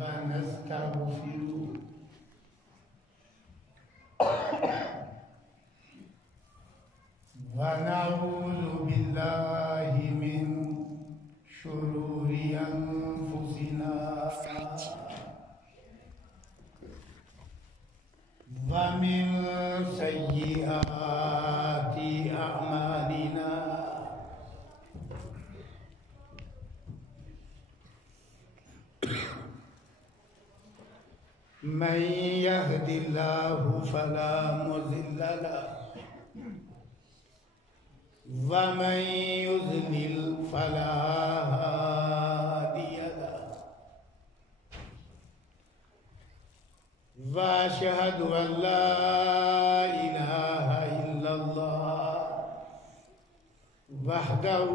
ونستغفره ونعوذ بالله من شرور أنفسنا ومن سيئات أعمالنا من يهد الله فلا مضل له ومن يضلل فلا هادي له وأشهد أن لا إله إلا الله وحده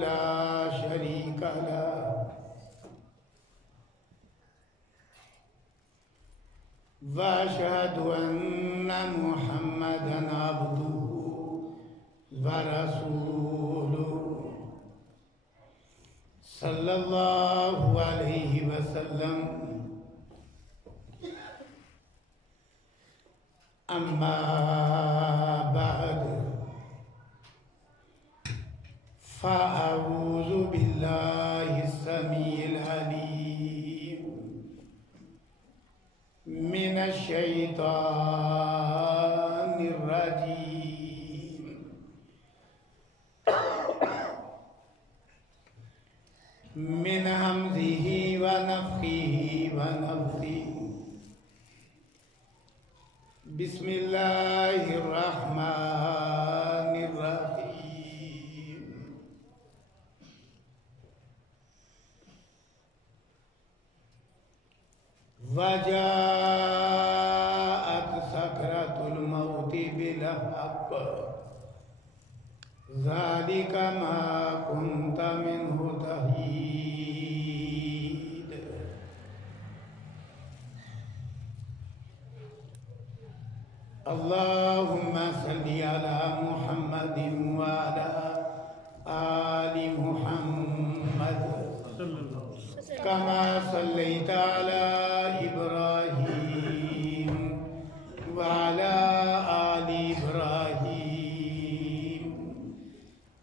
لا شريك له وأشهد أن محمدًا عبده ورسوله صلى الله عليه وسلم أما بعد فأعوذ بالله السميع العليم من الشيطان الرجيم من همزه ونفخه ونفثه بسم الله الرحمن الرحيم وجاءت سكرة الموت بالحق ذلك ما كنت منه تحيد اللهم صل على محمد وعلى آل محمد كما صليت على إبراهيم وعلى آل إبراهيم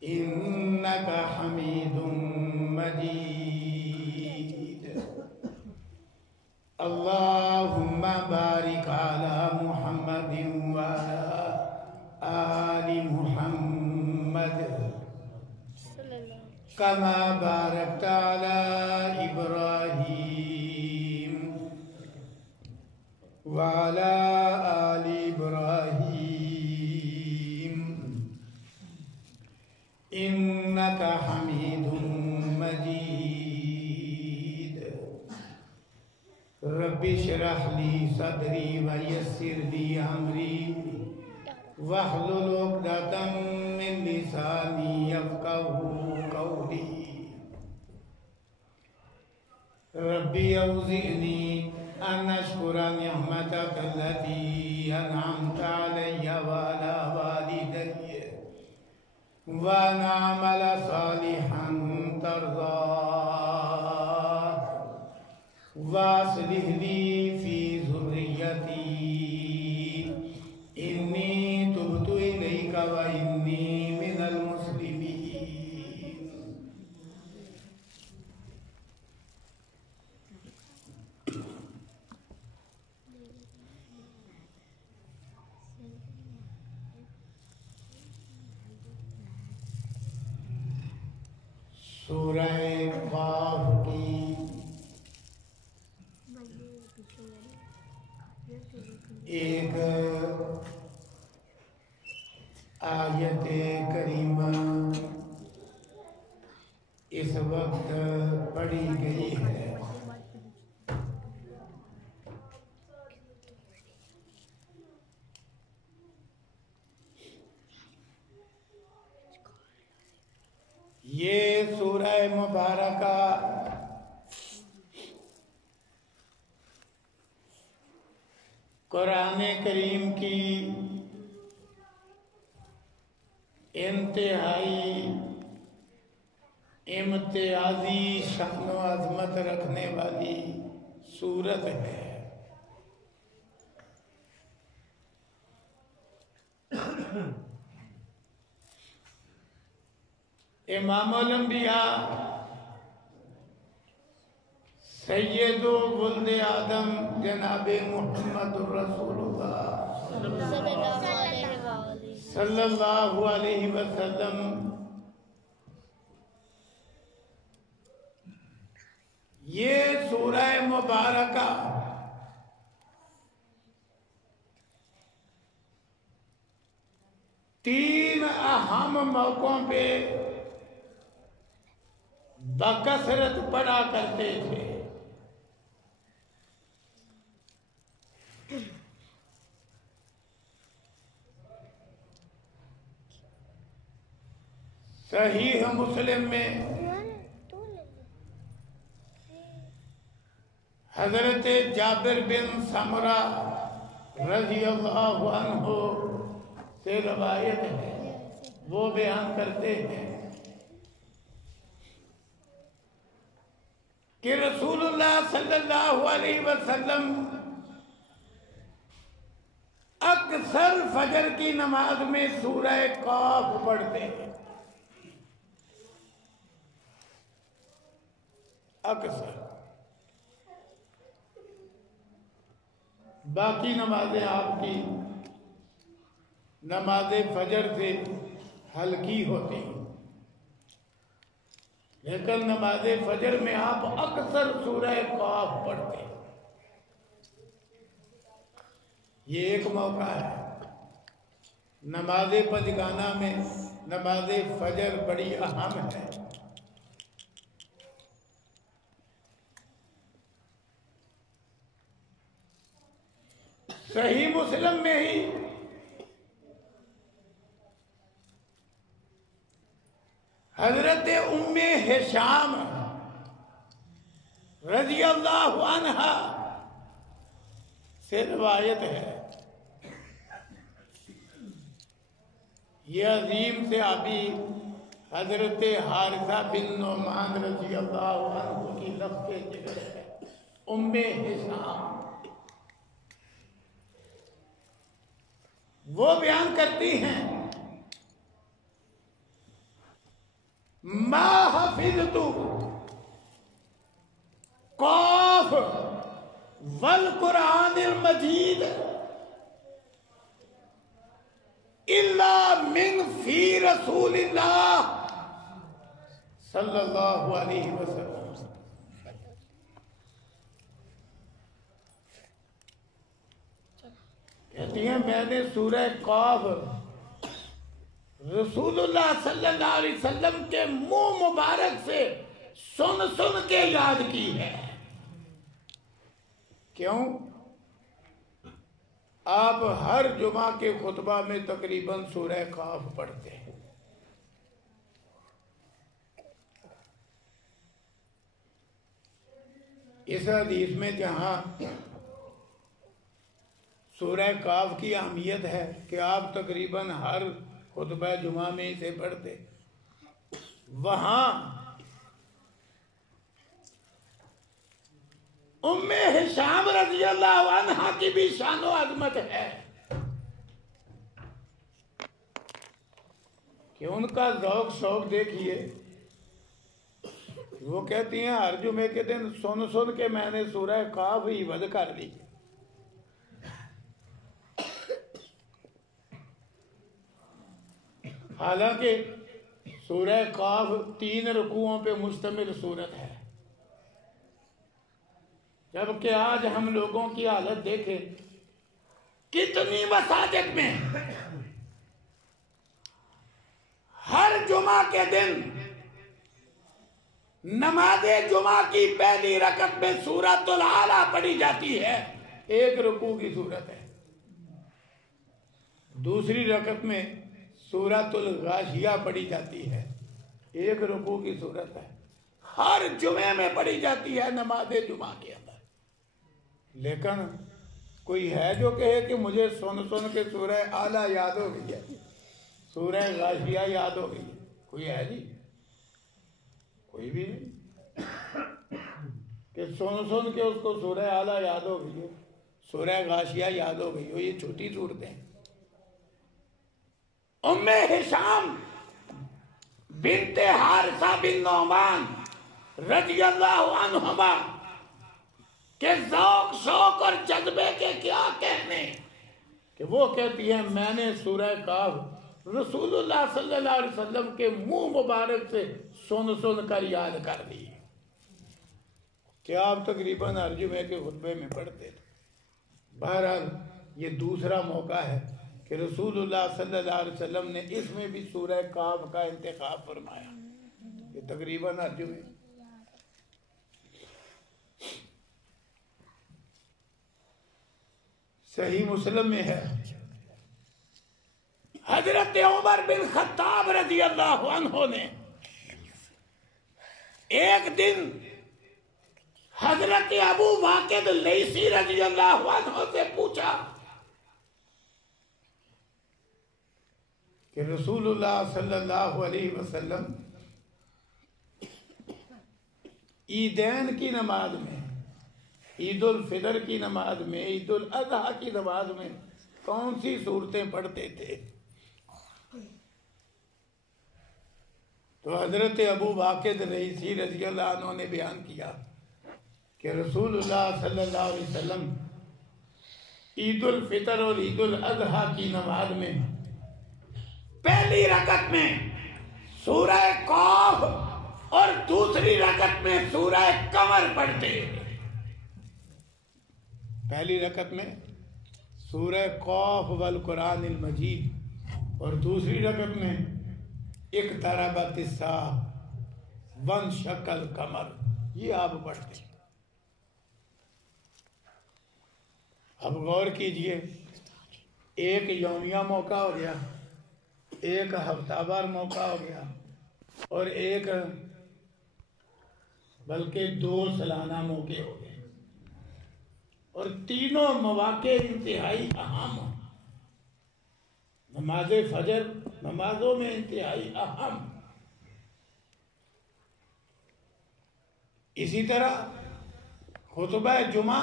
إنك حميد مجيد اللهم بارك على محمد وعلى آل محمد كما باركت على إبراهيم وعلى آل إبراهيم إنك حميد مجيد رب اشرح لي صدري ويسر لي أمري واحلل عقدة من لساني يفقهوا قولي ربي أوزعني أن أشكر نعمتك التي أنعمت علي وعلى والدي وأن أعمل صالحا ترضاه وأصلح لي في ذريتي إني تبت إليك وإني من المسلمين سورہ قاف کی ایک آیت کریمہ اس وقت پڑھی گئی ہے یہ سورہ مبارکہ قرآن کریم کی انتہائی امتیازی شان و عظمت رکھنے والی صورت ہے. امام الانبیاء سید ولد آدم جناب محمد رسول اللہ صلی اللہ علیہ وسلم یہ سورہ مبارکہ تین اہم موقعوں پہ بکثرت پڑھا کرتے تھے. صحیح مسلم میں حضرت جابر بن سمرہ رضی اللہ عنہ سے روایت ہے. وہ بیان کرتے ہیں کہ رسول اللہ صلی اللہ علیہ وسلم اکثر فجر کی نماز میں سورہ قاف پڑھتے ہیں. اکثر. باقی نمازیں آپ کی نماز فجر سے ہلکی ہوتی ہیں، لیکن نماز فجر میں آپ اکثر سورہ قاف پڑھتے ہیں. یہ ایک موقع ہے. نماز پنجگانہ میں نماز فجر بڑی اہم ہے. صحیح مسلم میں ہی حضرت ام ہشام رضی اللہ عنہا سے روایت ہے. یہ عظیم صحابی حضرت حارثہ بن نعمان رضی اللہ عنہ کی لفظ جگر ہے. ام ہشام وہ بیان کرتی ہیں ما حفظت قاف والقرآن المجید الا من فی رسول اللہ صلی اللہ علیہ وسلم. کہتی ہیں میں نے سورہ قاف رسول اللہ صلی اللہ علیہ وسلم کے منہ مبارک سے سن سن کے یاد کی ہے. کیوں؟ آپ ہر جمعہ کے خطبہ میں تقریباً سورہ قاف پڑھتے ہیں. اس حدیث میں جہاں سورہ قاف کی اہمیت ہے کہ آپ تقریباً ہر خطبہ جمعہ میں اسے پڑھتے، وہاں ام ہشام رضی اللہ عنہا کی بھی شان و عظمت ہے کہ ان کا ذوق شوق دیکھیے. وہ کہتی ہیں ہر جمعے کے دن سن سن کے میں نے سورہ قاف ہی ود کر لی. حالانکہ سورہ قاف 3 رکوعوں پہ مشتمل سورت ہے، جبکہ آج ہم لوگوں کی حالت دیکھیں کتنی مساجد میں ہر جمعہ کے دن نماز جمعہ کی پہلی رکعت میں سورۃ الاعلیٰ پڑھی جاتی ہے. 1 رکوع کی صورت ہے. دوسری رکعت میں سورۃ الغاشیہ پڑھی جاتی ہے. 1 رکوع کی صورت ہے. ہر جمعے میں پڑھی جاتی ہے نماز جمعہ کے اندر. لیکن کوئی ہے جو کہے کہ مجھے سن سن کے سورہ اعلیٰ یاد ہو گئی ہے، سورہ غاشیہ یاد ہو گئی ہے؟ کوئی ہے جی؟ کوئی بھی نہیں. کہ سن کے اس کو سورہ اعلیٰ یاد ہو گئی ہو، سورہ غاشیہ یاد ہو گئی ہو، یہ چھوٹی صورتیں. ام ہشام بنت حارثہ بن نعمان رضی اللہ عنہما کہ ذوق شوق اور جذبے کے کیا کہنے، کہ وہ کہتی ہیں میں نے سورہ کاف رسول اللہ صلی اللہ علیہ وسلم کے منہ مبارک سے سن کر یاد کر لی، کہ آپ تقریباً ہر جمعے کے خطبے میں پڑھتے تھے. بہرحال یہ دوسرا موقع ہے کہ رسول اللہ صلی اللہ علیہ وسلم نے اس میں بھی سورہ کاف کا انتخاب فرمایا. یہ تقریباً ہر جمعے. صحیح مسلم میں ہے حضرت عمر بن خطاب رضی اللہ عنہ نے ایک دن حضرت ابو واقد لیثی رضی اللہ عنہ سے پوچھا کہ رسول اللہ صلی اللہ علیہ وسلم عیدین کی نماز میں، عید الفطر کی نماز میں، عید الاضحیٰ کی نماز میں کون سی صورتیں پڑھتے تھے؟ تو حضرت ابو واقد لیثی رضی اللہ عنہ نے بیان کیا کہ رسول اللہ صلی اللہ علیہ وسلم عید الفطر اور عید الاضحیٰ کی نماز میں پہلی رکعت میں سورہ قاف اور دوسری رکعت میں سورہ قمر پڑھتے. پہلی رکعت میں سورہ قاف والقرآن المجید اور دوسری رکعت میں اقتربت الساعة وانشق القمر، یہ آپ پڑھتے ہیں. اب غور کیجئے، ایک یومیہ موقع ہو گیا، ایک ہفتہ وار موقع ہو گیا، اور ایک بلکہ 2 سالانہ موقع ہو گئے، اور تینوں مواقع انتہائی اہم. نماز فجر نمازوں میں انتہائی اہم. اسی طرح خطبہ جمعہ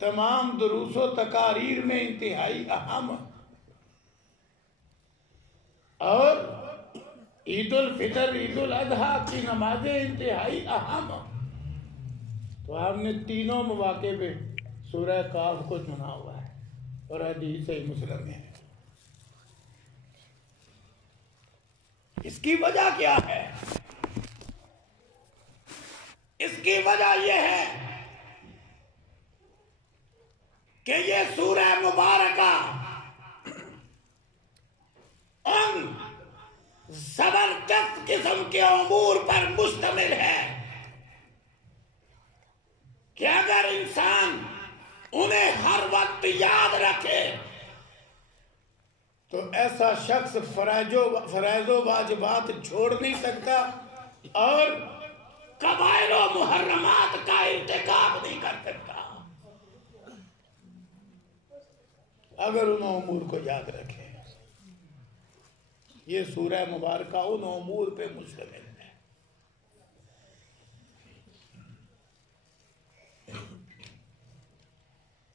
تمام دروس و تقاریر میں انتہائی اہم، اور عید الفطر عید الاضحیٰ کی نمازیں انتہائی اہم. تو آپ نے تینوں مواقع پہ سورہ کاف کو چنا ہوا ہے، اور حدیث صحیح مسلم میں ہے. اس کی وجہ کیا ہے؟ اس کی وجہ یہ ہے کہ یہ سورہ مبارکہ ان زبردست قسم کے امور پر مشتمل ہے کہ اگر انسان انہیں ہر وقت یاد رکھے تو ایسا شخص فرائض و واجبات چھوڑ نہیں سکتا اور کبائر و محرمات کا ارتکاب نہیں کر سکتا اگر ان امور کو یاد رکھے. یہ سورہ مبارکہ ان امور پہ مشتمل ہے.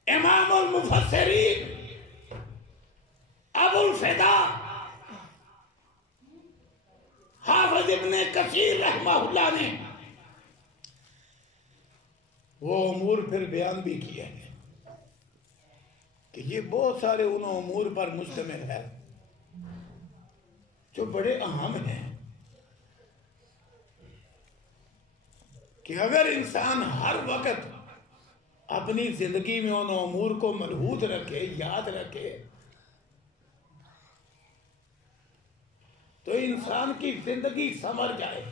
امام المفسرین ابو الفدا حافظ ابن کثیر رحمہ اللہ نے وہ امور پھر بیان بھی کیا ہے کہ یہ بہت سارے ان امور پر مشتمل ہے جو بڑے اہم ہیں، کہ اگر انسان ہر وقت اپنی زندگی میں ان امور کو ملحوظ رکھے، یاد رکھے، تو انسان کی زندگی سنور جائے.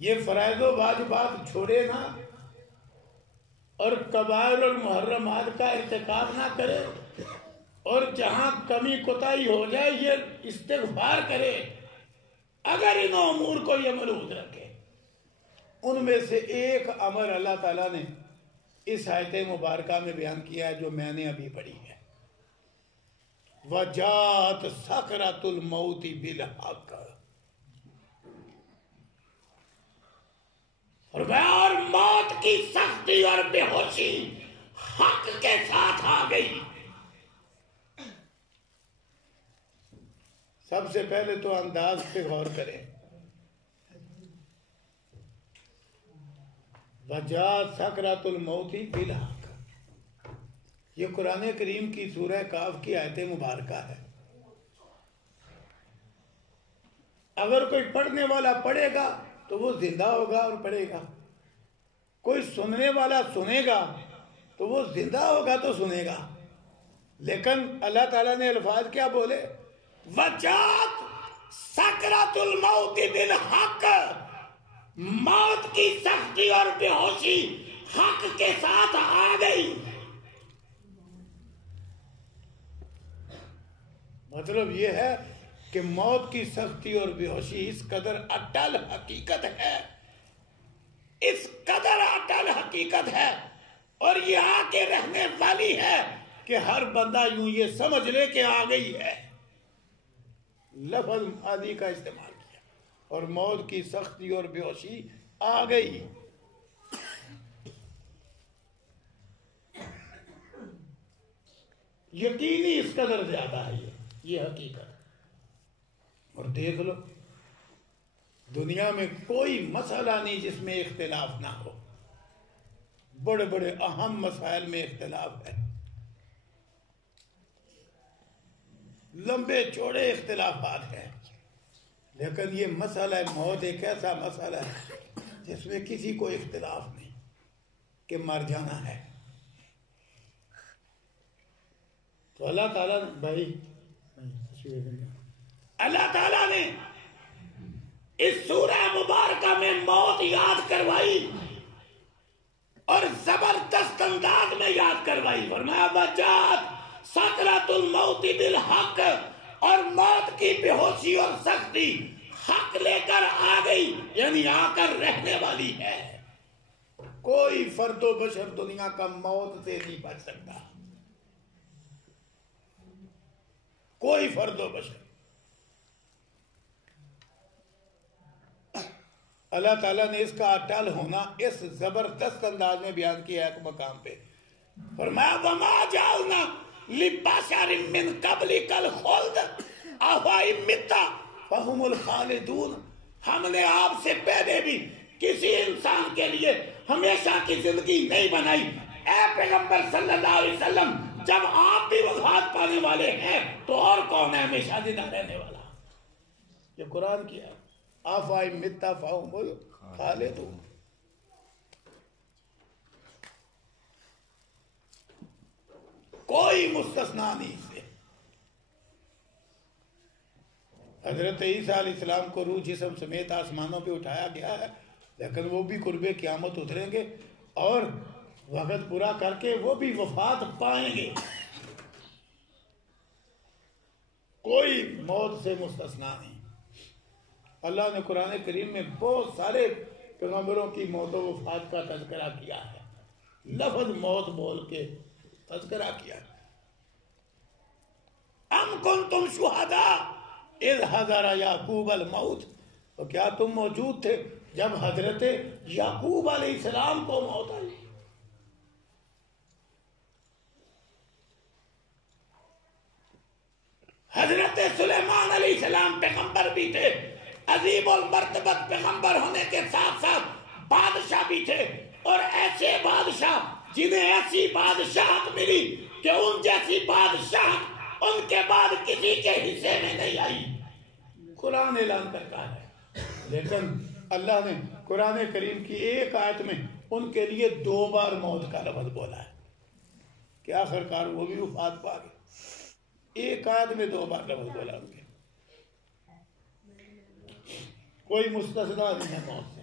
یہ فرائض و واجبات چھوڑے نہ اور کبائر اور محرمات کا ارتکاب نہ کرے، اور جہاں کمی کوتاہی ہو جائے یہ استغفار کرے. اگر ان امور کو یہ ملحوظ رکھے، ان میں سے ایک امر اللہ تعالیٰ نے اس آیت مبارکہ میں بیان کیا ہے جو میں نے ابھی پڑھی ہے، وَجَاءَتْ سَكْرَةُ الْمَوْتِ بِالْحَقِّ. کی سختی اور بے ہوشی حق کے ساتھ آ گئی۔ سب سے پہلے تو انداز پہ غور کریں۔ وجاءت سکرۃ الموت بالحق، یہ قرآن کریم کی سورہ کاف کی آیت مبارکہ ہے۔ اگر کوئی پڑھنے والا پڑھے گا تو وہ زندہ ہوگا اور پڑھے گا، کوئی سننے والا سنے گا تو وہ زندہ ہوگا تو سنے گا۔ لیکن اللہ تعالیٰ نے الفاظ کیا بولے؟ وجاءت سکرۃ الموت بالحق، موت کی سختی اور بے ہوشی حق کے ساتھ آ گئی۔ مطلب یہ ہے کہ موت کی سختی اور بے ہوشی اس قدر اٹل حقیقت ہے، اس قدر اٹل حقیقت ہے اور یہ آ کے رہنے والی ہے کہ ہر بندہ یوں یہ سمجھ لے کہ آ گئی ہے۔ لفظ ماضی کا استعمال کیا اور موت کی سختی اور بے ہوشی آ گئی۔ یقینی اس قدر زیادہ ہے یہ حقیقت۔ اور دیکھ لو دنیا میں کوئی مسئلہ نہیں جس میں اختلاف نہ ہو، بڑے بڑے اہم مسائل میں اختلاف ہے، لمبے چوڑے اختلافات ہیں، لیکن یہ مسئلہ موت ایک ایسا مسئلہ ہے جس میں کسی کو اختلاف نہیں کہ مر جانا ہے۔ تو اللہ تعالیٰ اللہ تعالیٰ نے اس سورہ مبارکہ میں موت یاد کروائی اور زبردست انداز میں یاد کروائی۔ فرمایا وجاءت سکرۃ الموت بالحق، اور موت کی بے ہوشی اور سختی حق لے کر آ گئی، یعنی آ کر رہنے والی ہے۔ کوئی فرد و بشر دنیا کا موت سے نہیں بچ سکتا، کوئی فرد و بشر۔ اللہ تعالیٰ نے اس کا اٹل ہونا اس زبردست انداز میں بیان کیا ایک مقام پہ۔ فرمایا وَمَا جَعَلْنَا لِبَشَرٍ مِّن قَبْلِكَ الْخُلْدَ أَفَإِن مِّتَّ فَهُمُ الْخَالِدُونَ، ہم نے آپ سے پہلے بھی کسی انسان کے لیے ہمیشہ کی زندگی نہیں بنائی۔ اے پیغمبر صلی اللہ علیہ وسلم، جب آپ بھی وفات پانے والے ہیں تو اور کون ہے ہمیشہ زندہ رہنے والا؟ یہ قرآن کی ہے۔ أَفَإِن مِّتَّ فَهُمُ الْخَالِدُونَ۔ کوئی مستثنا نہیں سے۔ حضرت عیسیٰ علیہ السلام کو روح جسم سمیت آسمانوں پہ اٹھایا گیا ہے، لیکن وہ بھی قرب قیامت اتریں گے اور وقت پورا کر کے وہ بھی وفات پائیں گے۔ کوئی موت سے مستثنا نہیں۔ اللہ نے قرآن کریم میں بہت سارے پیغمبروں کی موت و وفات کا تذکرہ کیا ہے، لفظ موت بول کے تذکرہ کیا۔ ام کنتم شہداء اذ حضر یعقوب الموت، تو کیا تم موجود تھے جب حضرت یعقوب علیہ السلام کو موت آئی؟ حضرت سلیمان علیہ السلام پیغمبر بھی تھے، عظیم المرتبت پیغمبر ہونے کے ساتھ ساتھ بادشاہ بھی تھے، اور ایسے بادشاہ جنہیں ایسی بادشاہت ملی کہ ان جیسی بادشاہت ان کے بعد کسی کے حصے میں نہیں آئی۔ قرآن اعلان کرتا ہے، لیکن اللہ نے قرآن کریم کی ایک آیت میں ان کے لیے 2 بار موت کا لفظ بولا ہے کہ آخرکار وہ بھی وفات پا گئے۔ ایک آیت میں 2 بار لفظ بولا ان کے۔ کوئی مستثنا نہیں ہے موت سے۔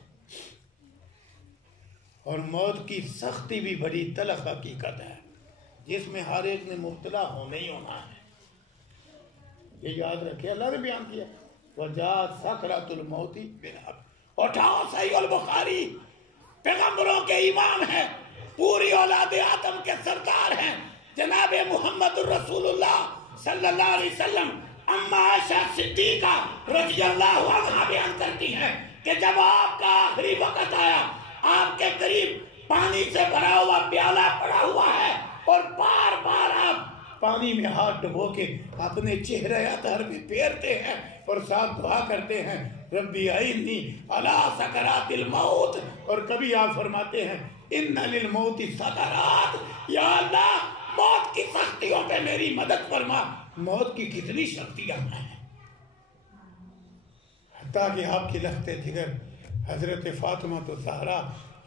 اور موت کی سختی بھی بڑی تلخ حقیقت ہے جس میں ہر ایک نے مبتلا ہونا ہی ہونا ہے۔ یہ یاد رکھے، اللہ نے بیان کیا وَجَاءَتْ سَكْرَةُ الْمَوْتِ بِالْحَقِّ۔ اٹھاؤ صحیح البخاری، پیغمبروں کے امام ہیں، پوری اولاد آدم کے سردار ہیں، جناب محمد الرسول اللہ صلی اللہ علیہ وسلم۔ اما عائشہ صدیقہ رضی اللہ عنہا بیان کرتی ہیں کہ جب آپ کا آخری وقت آیا، آپ کے قریب پانی سے بھرا ہوا پیالہ پڑا ہوا ہے اور بار بار آپ پانی میں ہاتھ ڈبو کے اپنے چہرے اطہر بھی پھیرتے ہیں اور ساتھ دعا کرتے ہیں ربی اعنی علی سکرات الموت، اور کبھی آپ فرماتے ہیں ان للموت سکرات، یا اللہ موت کی سختیوں پہ میری مدد فرما۔ موت کی کتنی سختیاں ہیں، حتیٰ کہ آپ کی لخت جگر حضرت فاطمہ الزہرا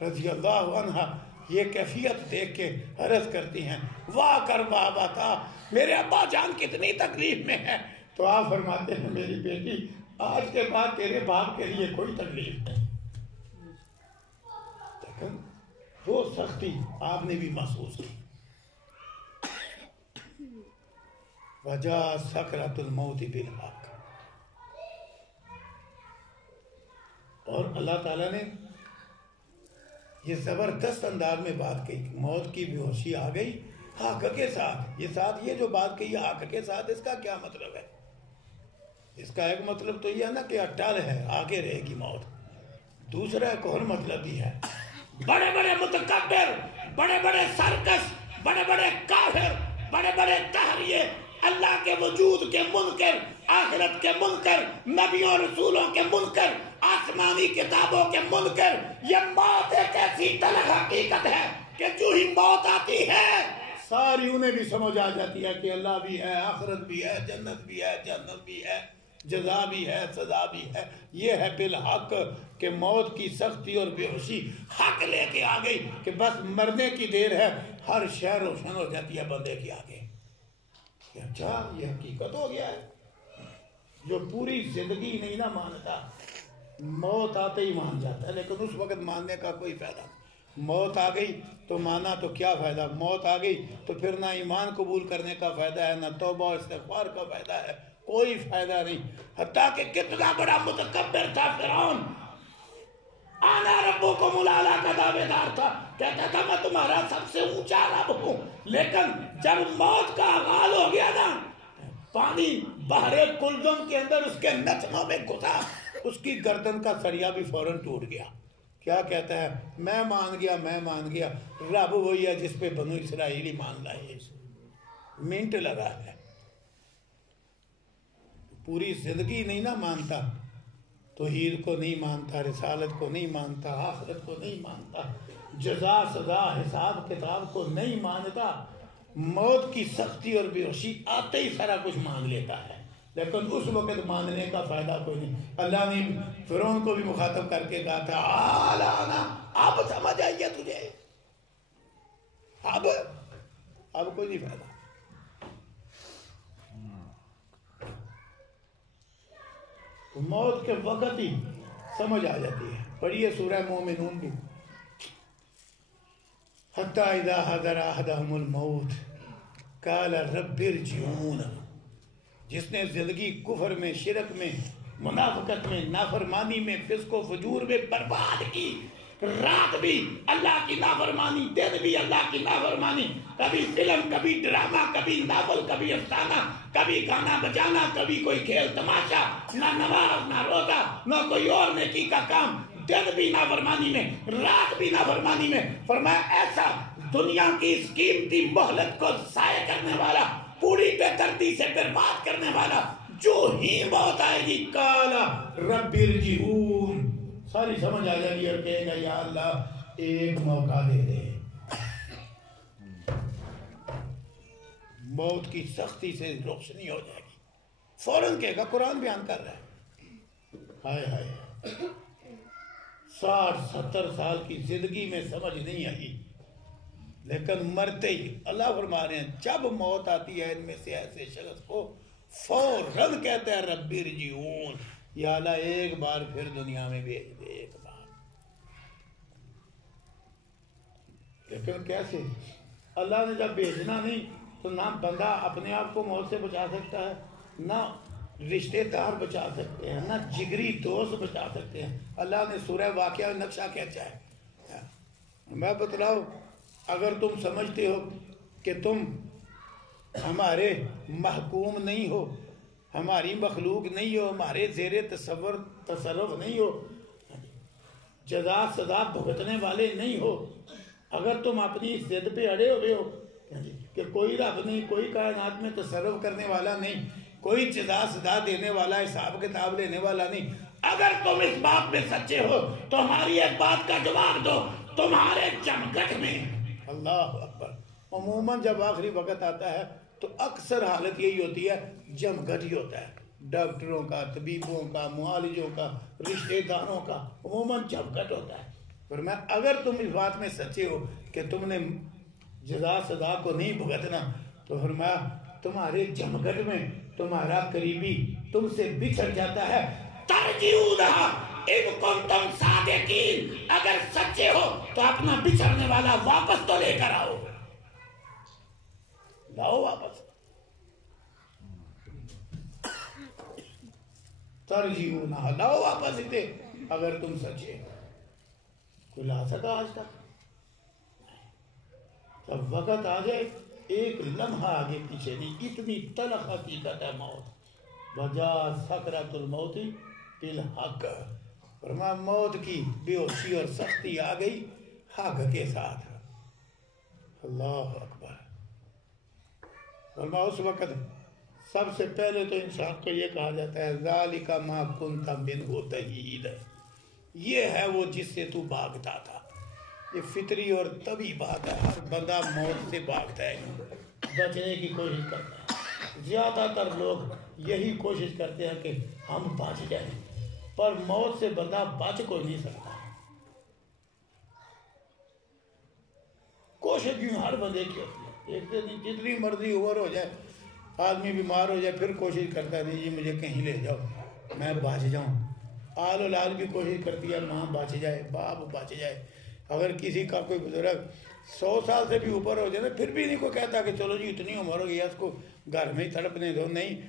رضی اللہ عنہا یہ کیفیت دیکھ کے عرض کرتی ہیں واہ کر بابا تھا، میرے ابا جان کتنی تکلیف میں ہے۔ تو آپ فرماتے ہیں میری بیٹی آج کے بعد تیرے باپ کے لیے کوئی تکلیف نہیں۔ لیکن وہ سختی آپ نے بھی محسوس کی۔ وجا سکرات الموت بالحق، اور اللہ تعالیٰ نے یہ زبردست انداز میں بات کہی، موت کی بے ہوشی آ گئی حق کے ساتھ۔ یہ جو بات کہی حق کے ساتھ، اس کا کیا مطلب ہے؟ اس کا ایک مطلب تو یہ ہے نا کہ اٹل ہے، آگے رہے گی موت۔ دوسرا ایک اور مطلب بھی ہے، بڑے بڑے متکبر، بڑے بڑے سرکش، بڑے بڑے کافر، بڑے بڑے دہریے، اللہ کے وجود کے منکر، آخرت کے منکر، نبیوں اور رسولوں کے منکر، آسمانی کتابوں کے منکر، یہ موت ایک ایسی تلخ حقیقت ہے کہ جو ہی موت آتی ہے ساری انہیں بھی سمجھ آ جاتی ہے کہ اللہ بھی ہے، آخرت بھی ہے، جنت بھی ہے، جہنم بھی ہے، جزا بھی ہے، سزا بھی ہے۔ یہ ہے بالحق کہ موت کی سختی اور بے ہوشی حق لے کے آ گئی کہ بس مرنے کی دیر ہے، ہر شے روشن ہو جاتی ہے بندے کے آگے کہ اچھا یہ حقیقت ہو گیا ہے۔ جو پوری زندگی نہیں نہ مانتا، موت آتے ہی مان جاتا ہے، لیکن اس وقت ماننے کا کوئی فائدہ نہیں۔ موت آ گئی تو مانا تو کیا فائدہ، موت آ گئی تو پھر نہ ایمان قبول کرنے کا فائدہ ہے، نہ توبہ و استغفار کا فائدہ ہے، کوئی فائدہ نہیں۔ حتیٰ کہ کتنا بڑا متکبر تھا فرعون، آنا ربکم الاعلی کا دعوے دار تھا، کہتا تھا میں تمہارا سب سے اونچا رب ہوں، لیکن جب موت کا آغاز ہو گیا نا، پانی بحر کلزم کے اندر اس کے نتنوں میں گھسا، اس کی گردن کا سریا بھی فوراً ٹوٹ گیا۔ کیا کہتا ہے، میں مان گیا، رب وہی ہے جس پہ بنو اسرائیل مان لائے، منٹ لگا ہے۔ پوری زندگی نہیں نہ مانتا، توحید کو نہیں مانتا، رسالت کو نہیں مانتا، آخرت کو نہیں مانتا، جزا سزا حساب کتاب کو نہیں مانتا، موت کی سختی اور بے ہوشی آتے ہی سارا کچھ مان لیتا ہے، لیکن اس وقت ماننے کا فائدہ کوئی نہیں۔ اللہ نے فرعون کو بھی مخاطب کر کے کہا تھا آلانا، اب سمجھ آئی ہے تجھے، اب کوئی نہیں فائدہ۔ موت کے وقت ہی سمجھ آ جاتی ہے۔ پڑھیے سورہ مومنون بھی، حتی اذا حضر احدهم الموت قال رب ارجعون، جس نے زندگی کفر میں، شرک میں، منافقت میں، نافرمانی میں، فسق و فجور میں برباد کی، رات بھی اللہ کی نافرمانی، دن بھی اللہ کی نافرمانی، کبھی فلم، کبھی ڈرامہ، کبھی ناول، کبھی افسانہ، کبھی گانا بجانا، کبھی کوئی کھیل تماشا، نہ نماز، نہ روزہ، نہ کوئی اور نیکی کا کام، دن بھی نافرمانی میں، رات بھی نافرمانی میں۔ فرمایا ایسا دنیا کی اس قیمتی مہلت کو ضائع کرنے والا، پوری بے دردی سے برباد کرنے والا، جو ہی موت آئے گی کالا رب ارجعون، ساری سمجھ آ جائے گی اور کہے گا یا اللہ ایک موقع دے دے۔ موت کی سختی سے روشنی ہو جائے گی، فوراً کہے گا، قرآن بیان کر رہا ہے، ہائے ہائے 60-70 سال کی زندگی میں سمجھ نہیں آئی، لیکن مرتے ہی اللہ فرما رہے ہیں جب موت آتی ہے ان میں سے ایسے شخص کو فوراً کہتا ہے رب ارجعون، یا اللہ ایک بار پھر دنیا میں بھیج دے، ایک بار۔ لیکن کیسے؟ اللہ نے جب بھیجنا نہیں تو نہ بندہ اپنے آپ کو موت سے بچا سکتا ہے، نہ رشتے دار بچا سکتے ہیں، نہ جگری دوست بچا سکتے ہیں۔ اللہ نے سورہ واقعہ نقشہ کھینچا ہے۔ میں بتلاؤ، اگر تم سمجھتے ہو کہ تم ہمارے محکوم نہیں ہو، ہماری مخلوق نہیں ہو، ہمارے زیر تصرف نہیں ہو، جزا سزا بھگتنے والے نہیں ہو، اگر تم اپنی ضد پہ اڑے ہوئے ہو کہ کوئی رب نہیں، کوئی کائنات میں تصرف کرنے والا نہیں، کوئی جزا سزا دینے والا، حساب کتاب لینے والا نہیں، اگر تم اس بات میں سچے ہو تو ہماری ایک بات کا جواب دو، تمہارے جمگھٹ میں، اللہ اکبر، عموماً جب آخری وقت آتا ہے تو اکثر حالت یہی ہوتی ہے، جمگھٹ ہی ہوتا ہے، ڈاکٹروں کا، طبیبوں کا، معالجوں کا، رشتہ داروں کا، عموماً جمگھٹ ہوتا ہے۔ فرمایا اگر تم اس بات میں سچے ہو کہ تم نے جزا سزا کو نہیں بھگتنا، تو فرمایا تمہارے جمگھٹ میں تمہارا قریبی تم سے بچھڑ جاتا ہے، ترجعونہا ان کنتم صادقین، اگر سچے ہو تو اپنا بچھڑنے والا واپس تو لے کر آؤ، لاؤ واپس، ترجعونہا لاؤ واپس اسے اگر تم سچے ہو۔ کوئی لا سکا آج تک؟ جب وقت آ جائے ایک لمحہ آگے پیچھے نہیں، اتنی تلخ حقیقت ہے موت، وجا سکرات الموت بالحق، فرمایا موت کی بے ہوشی اور سختی آ گئی حق کے ساتھ، اللہ اکبر۔ فرمایا اس وقت سب سے پہلے تو انسان کو یہ کہا جاتا ہے ذالک ما کنت منہ تحید، یہ ہے وہ جس سے تو بھاگتا تھا۔ یہ فطری اور طبی بات ہے، ہر بندہ موت سے بھاگتا ہے، بچنے کی کوشش کرتا ہے، زیادہ تر لوگ یہی کوشش کرتے ہیں کہ ہم بچ جائیں، پر موت سے بندہ بچ کوئی نہیں سکتا، کوشش بھی ہر بندے کی ہوتی ہے، ایک دن جتنی مرضی اوور ہو جائے، آدمی بیمار ہو جائے پھر کوشش کرتا ہے نہیں جی مجھے کہیں لے جاؤ میں بچ جاؤں، آل اولاد بھی کوشش کرتی ہے ماں بچ جائے، باپ بچ جائے، اگر کسی کا کوئی بزرگ 100 سال سے بھی اوپر ہو جائے پھر بھی نہیں کوئی کہتا کہ چلو جی اتنی عمر ہو گئی ہے اس کو گھر میں ہی تڑپنے دو، نہیں،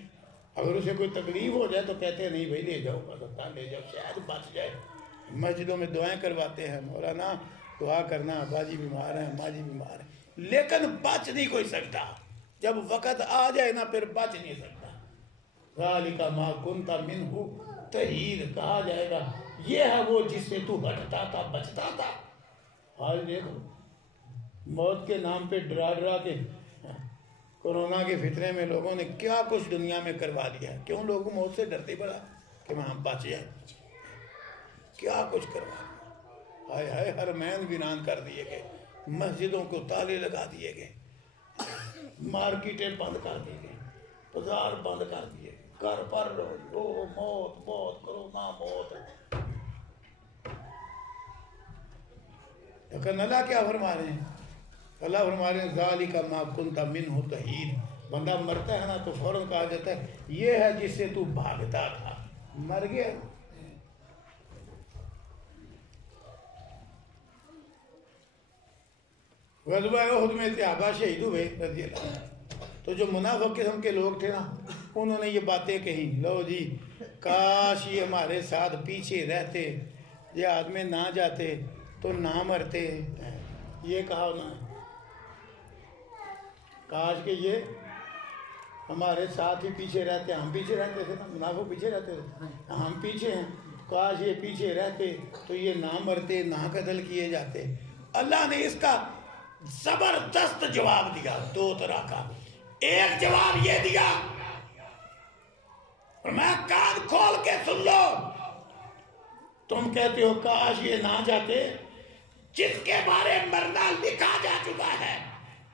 اگر اسے کوئی تکلیف ہو جائے تو کہتے ہیں نہیں بھائی لے جاؤ اسپتال لے جاؤ شاید بچ جائے، مسجدوں میں دعائیں کرواتے ہیں مولانا دعا کرنا، ابا جی بیمار ہیں، ماں جی بیمار ہیں، لیکن بچ نہیں کوئی سکتا، جب وقت آ جائے نا پھر بچ نہیں سکتا، ذالک ما کنت منہ تحید، کہا جائے گا یہ ہے وہ جس سے تو ہٹتا تھا بچتا تھا۔ آج دیکھو موت کے نام پہ ڈرا ڈرا کے کورونا کے فتنے میں لوگوں نے کیا کچھ دنیا میں کروا لیا ہے، کیوں لوگ موت سے ڈرتے پڑا کہ ہم بچ جائیں، کیا کچھ کروا لیا، ہائے ہائے حرمین ویران کر دیے گئے، مسجدوں کو تالے لگا دیے گئے، مارکیٹیں بند کر دی گئی، بازار بند کر دیے، گھر پر رہو موت موت کرونا موت، لیکن اللہ کیا فرما رہے ہیں؟ اللہ فرما رہے ہیں ذالک ما کنت منہ تحید، بندہ مرتا ہے نا تو فوراً کہا جاتا ہے یہ ہے جس سے تو بھاگتا تھا، مر گیا۔ غزوہ احد میں صحابہ شہید ہوئے رضی اللہ عنہ، تو جو منافق قسم کے لوگ تھے نا انہوں نے یہ باتیں کہیں، لو جی کاش یہ ہمارے ساتھ پیچھے رہتے، جہاد میں نہ جاتے تو نہ مرتے، یہ کہا انہوں نے، کاش کہ یہ ہمارے ساتھ ہی پیچھے رہتے، ہم پیچھے رہتے تھے نا، منافق پیچھے رہتے تھے، ہم پیچھے ہیں، کاش یہ پیچھے رہتے تو یہ نہ مرتے نہ قتل کیے جاتے۔ اللہ نے اس کا زبردست جواب دیا، دو طرح کا، ایک جواب یہ دیا میں کان کھول کے سن لو، تم کہتے ہو کاش یہ نہ جاتے، جس کے بارے مرنا لکھا جا چکا ہے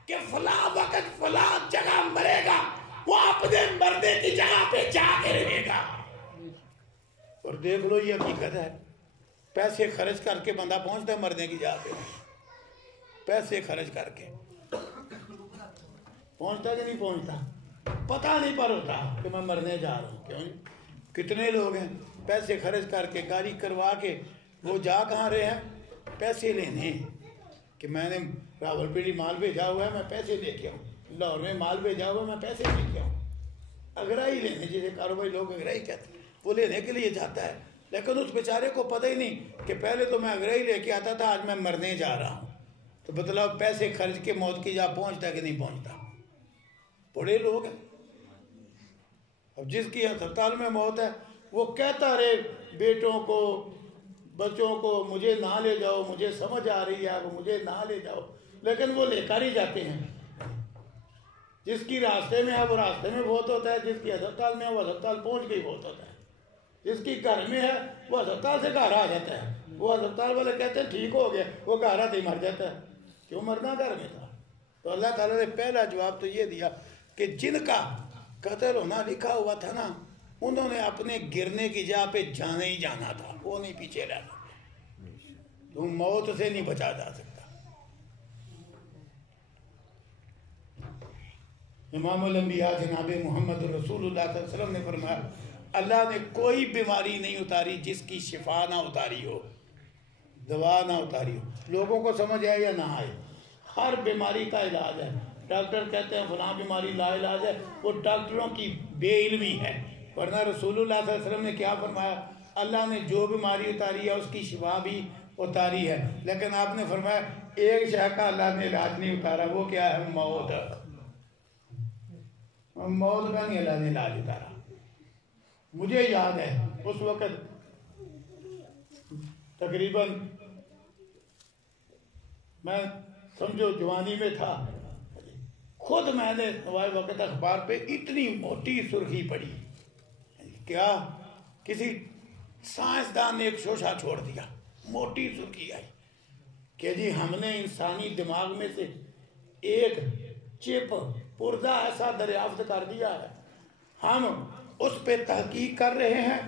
کہ فلاں وقت فلاں جگہ مرے گا، وہ اپنے مرنے کی جگہ پہ جا کے رہے گا، اور دیکھ لو یہ حقیقت ہے، پیسے خرچ کر کے بندہ پہنچتا ہے مرنے کی جگہ پہ، پیسے خرچ کر کے پہنچتا کہ نہیں پہنچتا، پتہ نہیں پر ہوتا کہ میں مرنے جا رہا ہوں، کیوں؟ کتنے لوگ ہیں پیسے خرچ کر کے گاڑی کروا کے وہ جا کہاں رہے ہیں، پیسے لینے، کہ میں نے راول پنڈی مال بھیجا ہوا ہے میں پیسے لے کے آؤں، لاہور میں مال بھیجا ہوا ہے میں پیسے لے کے آؤں، اگرائی لینے، جسے کاروباری لوگ اگرائی کہتے ہیں، وہ لینے کے لیے جاتا ہے، لیکن اس بیچارے کو پتہ ہی نہیں کہ پہلے تو میں اگرائی لے کے آتا تھا آج میں مرنے جا رہا ہوں، تو بتلاؤ پیسے خرچ کے موت کی جا پہنچتا کہ نہیں پہنچتا، بڑے لوگ ہیں۔ اب جس کی ہسپتال میں موت ہے وہ کہتا رہے بیٹوں کو بچوں کو مجھے نہ لے جاؤ، مجھے سمجھ آ رہی ہے مجھے نہ لے جاؤ، لیکن وہ لے کر ہی جاتے ہیں۔ جس کی راستے میں ہے وہ راستے میں فوت ہوتا ہے، جس کی ہسپتال میں ہے وہ ہسپتال پہنچ کے ہی فوت ہوتا ہے، جس کی گھر میں ہے وہ ہسپتال سے گھر آ جاتا ہے، وہ ہسپتال والے کہتے ہیں ٹھیک ہو گیا، وہ گھر آتے ہی مر جاتا ہے۔ کیوں مرنا گھر میں تھا؟ تو اللہ تعالیٰ نے پہلا جواب تو یہ دیا کہ جن کا قتل ہونا لکھا ہوا تھا نا، انہوں نے اپنے گرنے کی جگہ پہ جانا ہی جانا تھا، وہ نہیں پیچھے رہ سکتے، تم موت سے نہیں بچا جا سکتا۔ امام الانبیاء جناب محمد رسول اللہ صلی اللہ علیہ وسلم نے فرمایا اللہ نے کوئی بیماری نہیں اتاری جس کی شفا نہ اتاری ہو، دوا نہ اتاری ہو۔ لوگوں کو سمجھ آئے یا نہ آئے، ہر بیماری کا علاج ہے۔ ڈاکٹر کہتے ہیں فلاں بیماری لا علاج ہے، وہ ڈاکٹروں کی بے علمی ہے، ورنہ رسول اللہ صلی اللہ علیہ وسلم نے کیا فرمایا؟ اللہ نے جو بیماری اتاری ہے اس کی شفا بھی اتاری ہے، لیکن آپ نے فرمایا ایک شے کا اللہ نے علاج نہیں اتارا، وہ کیا ہے؟ موت۔ موت کا نہیں اللہ نے علاج اتارا۔ مجھے یاد ہے اس وقت تقریباً میں سمجھو جوانی میں تھا، خود میں نے وقت اخبار پہ اتنی موٹی سرخی پڑی، کیا کسی سائنسدان نے ایک شوشہ چھوڑ دیا، موٹی سرخی آئی کہ جی ہم نے انسانی دماغ میں سے ایک چپ پردہ ایسا دریافت کر دیا ہے، ہم اس پہ تحقیق کر رہے ہیں،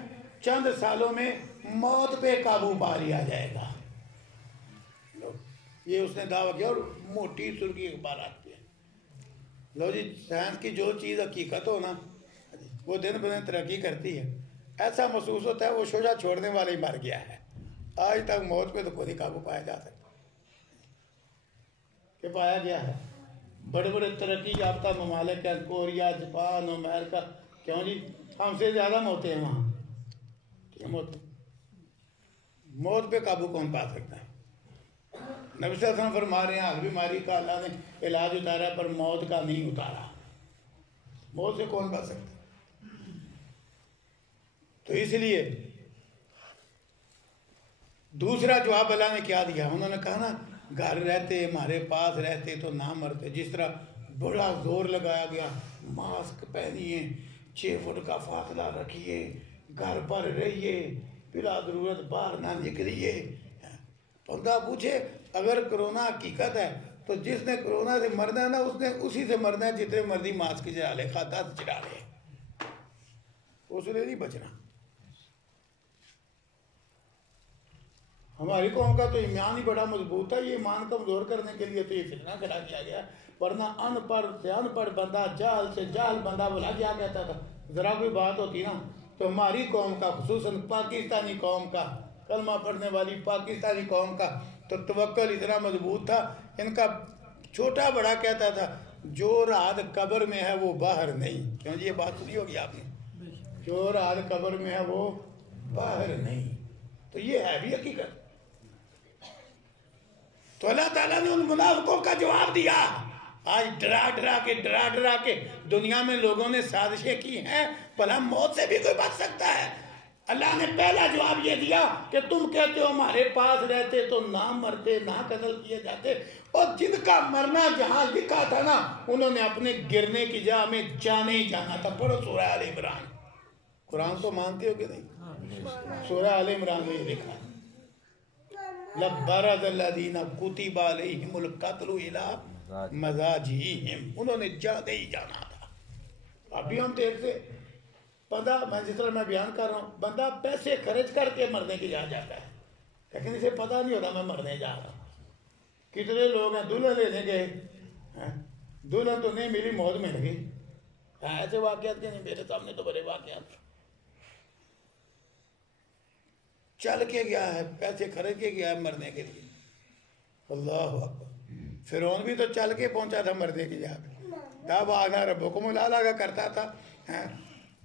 چند سالوں میں موت پہ قابو پا لیا جائے گا۔ یہ اس نے دعویٰ کیا، اور موٹی سرخی اخبارات پہ۔ لو جی، سائنس کی جو چیز حقیقت ہو نا، وہ دن بدن ترقی کرتی ہے، ایسا محسوس ہوتا ہے وہ شوشہ چھوڑنے والا ہی مر گیا ہے، آج تک موت پہ تو کوئی نہیں قابو پایا جا سکتا۔ کہ پایا گیا ہے بڑے بڑے ترقی یافتہ ممالک ہیں، کوریا، جاپان، امریکہ، کیوں جی ہم سے زیادہ موتیں ہیں وہاں، موت پہ قابو کون پا سکتا ہے؟ نبی صلی اللہ علیہ وسلم فرما رہے ہیں ہر بیماری کا اللہ نے علاج اتارا پر موت کا نہیں اتارا، موت سے کون بچ سکتا؟ تو اس لیے دوسرا جواب اللہ نے کیا دیا؟ انہوں نے کہا نا گھر رہتے، ہمارے پاس رہتے تو نہ مرتے۔ جس طرح بڑا زور لگایا گیا، ماسک پہنیے، 6 فٹ کا فاصلہ رکھیے، گھر پر رہیے، بلا ضرورت باہر نہ نکلیے۔ بندہ پوچھے اگر کرونا حقیقت ہے تو جس نے کرونا سے مرنا ہے نا، اس نے اسی سے مرنا ہے جتنے مرضی ماسک چڑھا لے، 10 چڑھا لے، اس نے نہیں بچنا۔ ہماری قوم کا تو ایمان ہی بڑا مضبوط ہے، یہ ایمان کمزور کرنے کے لیے تو یہ فتنہ کھڑا کیا گیا، ورنہ ان پڑھ سے ان پڑھ بندہ، جاہل سے جاہل بندہ بولا کیا کہتا تھا، ذرا کوئی بات ہوتی نا تو ہماری قوم کا، خصوصاً پاکستانی قوم کا، کلمہ پڑھنے والی پاکستانی قوم کا تو توکل اتنا مضبوط تھا، ان کا چھوٹا بڑا کہتا تھا جو رات قبر میں ہے وہ باہر نہیں۔ کیوں جی یہ بات سنی ہوگی آپ نے، جو رات قبر میں ہے وہ باہر نہیں، تو یہ ہے بھی حقیقت۔ تو اللہ تعالیٰ نے ان منافقوں کا جواب دیا۔ آج ڈرا ڈرا کے دنیا میں لوگوں نے سازشیں کی ہیں، بھلا موت سے بھی کوئی بچ سکتا ہے؟ اللہ نے پہلا جواب یہ دیا کہ تم کہتے ہو ہمارے پاس رہتے تو نہ مرتے، نہ قتل کیے جاتے، اور جن کا مرنا جہاں لکھا تھا نا انہوں نے اپنے گرنے کی جگہ میں جانے ہی جانا تھا۔ پڑھو سورہ آل عمران، قرآن تو مانتے ہو کہ نہیں؟ سورہ آل عمران میں یہ لکھا ہے لَبَّرَزَ الَّذِينَ كُتِبَ عَلَيْهِمُ الْقَتْلُ إِلَىٰ مَضَاجِعِهِمْ، انہوں نے جانے ہی جانا تھا۔ ابھی ہم دیر سے بندہ، میں جس طرح میں بیان کر رہا ہوں، بندہ پیسے خرچ کر کے مرنے کی جہاں جاتا ہے، لیکن اسے پتہ نہیں ہوتا میں مرنے جا رہا ہوں۔ کتنے لوگ ہیں دلہن لینے گئے، دلہن تو نہیں ملی، موت مل گئی۔ ایسے واقعات کے نہیں، میرے سامنے تو بڑے واقعات۔ چل کے گیا ہے، پیسے خرچ کے گیا ہے مرنے کے لیے۔ اللہ اکبر، فرعون بھی تو چل کے پہنچا تھا مرنے کی جگہ پہ، تب آنا ربکم الاعلیٰ کا کرتا تھا۔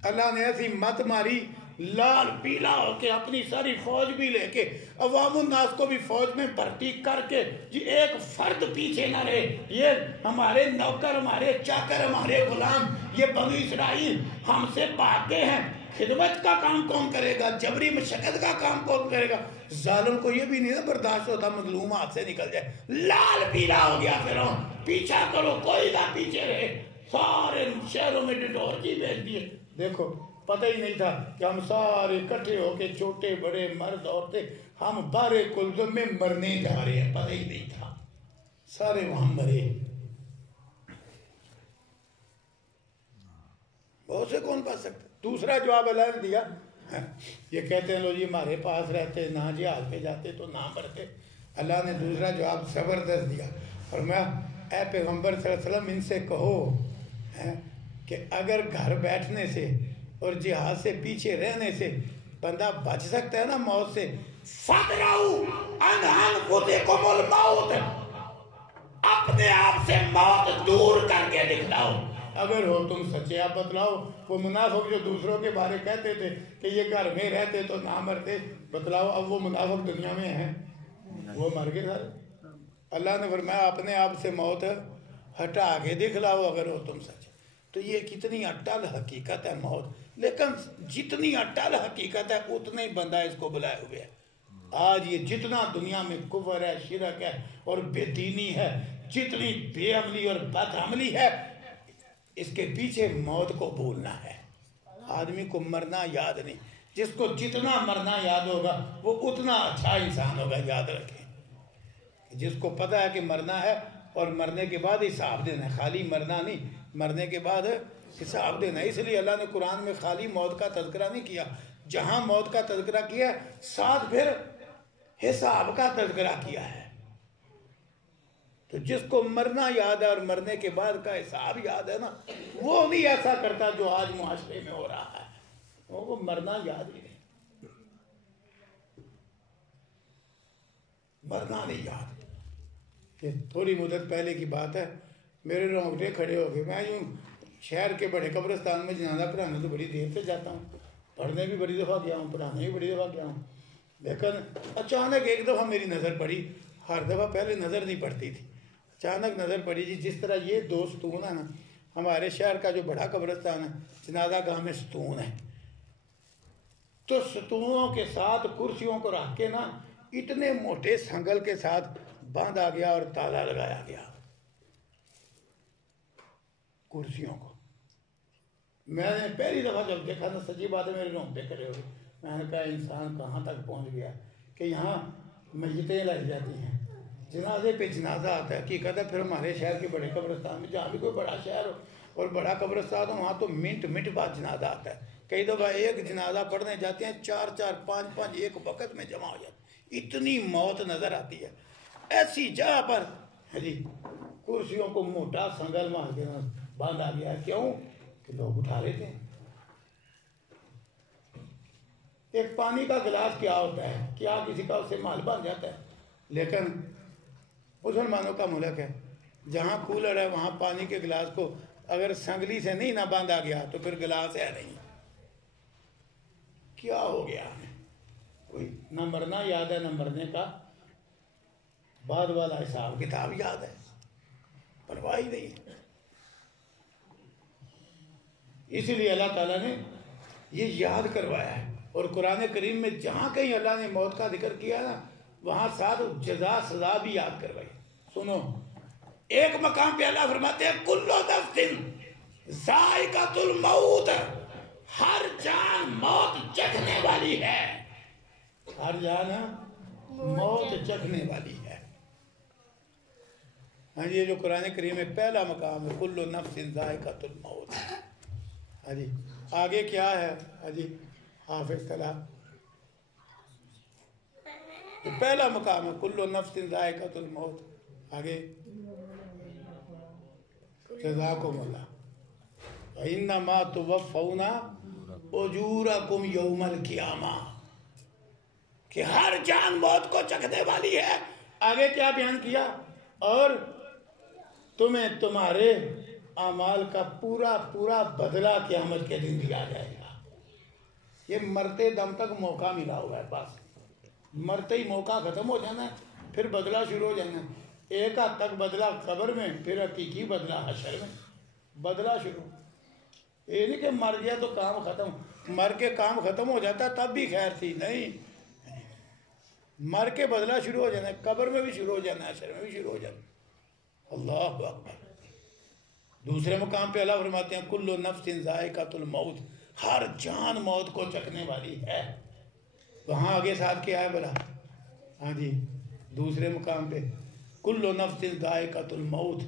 اللہ نے ایسی مت ماری، لال پیلا ہو کے اپنی ساری فوج بھی لے کے، عوام الناس کو بھی فوج میں بھرتی کر کے، جی ایک فرد پیچھے نہ رہے، یہ ہمارے نوکر، ہمارے چاکر، ہمارے غلام، یہ بنو اسرائیل ہم سے بھاگے ہیں، خدمت کا کام کون کرے گا؟ جبری مشقت کا کام کون کرے گا؟ ظالم کو یہ بھی نہیں نا برداشت ہوتا مظلوم ہاتھ سے نکل جائے. لال پیلا ہو گیا فرعون، پیچھا کرو کوئی نہ پیچھے رہے. سارے شہروں میں ڈٹور جی بھیج دیے. دیکھو پتہ ہی نہیں تھا کہ ہم سارے اکٹھے ہو کے چھوٹے بڑے مرد عورتیں ہم بارے کلثوم میں مرنے جا رہے ہیں. پتہ ہی نہیں تھا، سارے وہاں مرے. بہت سے کون پا سکتا. دوسرا جواب اللہ نے دیا. یہ کہتے ہیں لو جی ہمارے پاس رہتے نہ جہاد پہ جاتے تو نہ مرتے. اللہ نے دوسرا جواب زبردست دیا. اور میں اے پیغمبر صلی اللہ علیہ وسلم ان سے کہو کہ اگر گھر بیٹھنے سے اور جہاد سے پیچھے رہنے سے بندہ بچ سکتا ہے نا موت سے، فَدْرَوْا عَنْ أَنفُسِكُمُ الْمَوْتِ، اپنے آپ سے موت دور کر کے دکھلاؤ. اگر ہو تم سچے آپ بتلاؤ. وہ منافق جو دوسروں کے بارے کہتے تھے کہ یہ گھر میں رہتے تو نہ مرتے، بتلاؤ اب وہ منافق دنیا میں ہیں؟ وہ مر گئے سارے. اللہ نے فرمایا اپنے آپ سے موت ہٹا کے دکھلاؤ اگر ہو تم سچے. تو یہ کتنی اٹل حقیقت ہے موت. لیکن جتنی اٹل حقیقت ہے اتنے ہی بندہ اس کو بلائے ہوئے ہے. آج یہ جتنا دنیا میں کفر ہے، شرک ہے اور بے دینی ہے، جتنی بے عملی اور بد عملی ہے، اس کے پیچھے موت کو بھولنا ہے. آدمی کو مرنا یاد نہیں. جس کو جتنا مرنا یاد ہوگا وہ اتنا اچھا انسان ہوگا. یاد رکھیں، جس کو پتہ ہے کہ مرنا ہے اور مرنے کے بعد حساب دینا ہے، خالی مرنا نہیں، مرنے کے بعد حساب دینا ہے. اس لیے اللہ نے قرآن میں خالی موت کا تذکرہ نہیں کیا. جہاں موت کا تذکرہ کیا ساتھ پھر حساب کا تذکرہ کیا ہے. تو جس کو مرنا یاد ہے اور مرنے کے بعد کا حساب یاد ہے نا، وہ نہیں ایسا کرتا جو آج معاشرے میں ہو رہا ہے. وہ مرنا یاد ہی نہیں، مرنا نہیں یاد. یہ تھوڑی مدت پہلے کی بات ہے، میرے رونگٹے کھڑے ہو گئے. میں یوں شہر کے بڑے قبرستان میں جنازہ پڑھانے تو بڑی دیر سے جاتا ہوں، پڑھنے بھی بڑی دفعہ گیا ہوں، پڑھانے بھی بڑی دفعہ گیا ہوں. لیکن اچانک ایک دفعہ میری نظر پڑی. ہر دفعہ پہلے نظر نہیں پڑتی تھی، اچانک نظر پڑی جی. جس طرح یہ دو ستون ہے نا، ہمارے شہر کا جو بڑا قبرستان ہے جنازہ گاہ میں ستون ہے، تو ستونوں کے ساتھ کرسیوں کو رکھ کے نا اتنے موٹے سنگل کے ساتھ باندھا گیا اور تالا لگایا گیا کرسیوں کو. میں نے پہلی دفعہ جب دیکھا نا، سچی بات ہے میرے رونگٹے کھڑے ہو گئے. میں نے کہا انسان کہاں تک پہنچ گیا کہ یہاں میتیں لائی جاتی ہیں، جنازے پہ جنازہ آتا ہے. حقیقت ہے پھر ہمارے شہر کے بڑے قبرستان میں، جہاں بھی کوئی بڑا شہر ہو اور بڑا قبرستان ہو، وہاں تو منٹ بعد جنازہ آتا ہے. کئی دفعہ ایک جنازہ پڑھنے جاتے ہیں 4 5 ایک وقت میں جمع ہو جاتے. اتنی موت نظر آتی ہے. ایسی جگہ پر جی کرسیوں کو موٹا سنگل مار کے باندھا گیا. کیوں؟ کہ لوگ اٹھا لیتے ہیں. ایک پانی کا گلاس کیا ہوتا ہے؟ کیا کسی کا اس سے مال بن جاتا ہے؟ لیکن مسلمانوں کا ملک ہے، جہاں کولر ہے وہاں پانی کے گلاس کو اگر سنگلی سے نہیں نہ باندھا گیا تو پھر گلاس ہے نہیں. کیا ہو گیا ہمیں؟ کوئی نہ مرنا یاد ہے، نہ مرنے کا بعد والا حساب کتاب یاد ہے، پرواہ ہی نہیں. اسی لیے اللہ تعالیٰ نے یہ یاد کروایا ہے. اور قرآن کریم میں جہاں کہیں اللہ نے موت کا ذکر کیا نا، وہاں ساتھ جزا سزا بھی یاد کروائی. سنو، ایک مقام پہ اللہ فرماتے ہیں کل نفس ذائقۃ الموت، ہر جان موت چکھنے والی ہے. ہر جان موت چکھنے والی ہے. ہاں جی، یہ جو قرآن کریم میں پہلا مقام ہے کل نفس ذائقۃ الموت. ہاں جی، آگے کیا ہے؟ ہاں جی حافظ صلاح، پہلا مقام ہے کل نفس ذائقۃ الموت. آگے جزاکم اللہ انما توفون اجورکم یوم القیامہ، کہ ہر جان موت کو چکھنے والی ہے. آگے کیا بیان کیا؟ اور تمہیں تمہارے اعمال کا پورا بدلہ قیامت کے دن دیا جائے گا. یہ مرتے دم تک موقع ملا ہوا ہے، بس مرتے ہی موقع ختم ہو جانا ہے، پھر بدلہ شروع ہو جانا ہے. ایک حد تک بدلہ قبر میں، پھر حقیقی بدلہ حشر میں. بدلہ شروع. یہ نہیں کہ مر گیا تو کام ختم. مر کے کام ختم ہو جاتا تب بھی خیر تھی، نہیں، مر کے بدلہ شروع ہو جانا ہے، قبر میں بھی شروع ہو جانا ہے، حشر میں بھی شروع ہو جانا ہے۔ اللہ اکبر۔ دوسرے مقام پہ اللہ فرماتے ہیں کل نفس ذائقۃ الموت، ہر جان موت کو چکھنے والی ہے۔ وہاں آگے ساتھ کیا ہے بلا؟ ہاں جی، دوسرے مقام پہ کل نفس ذائقۃ الموت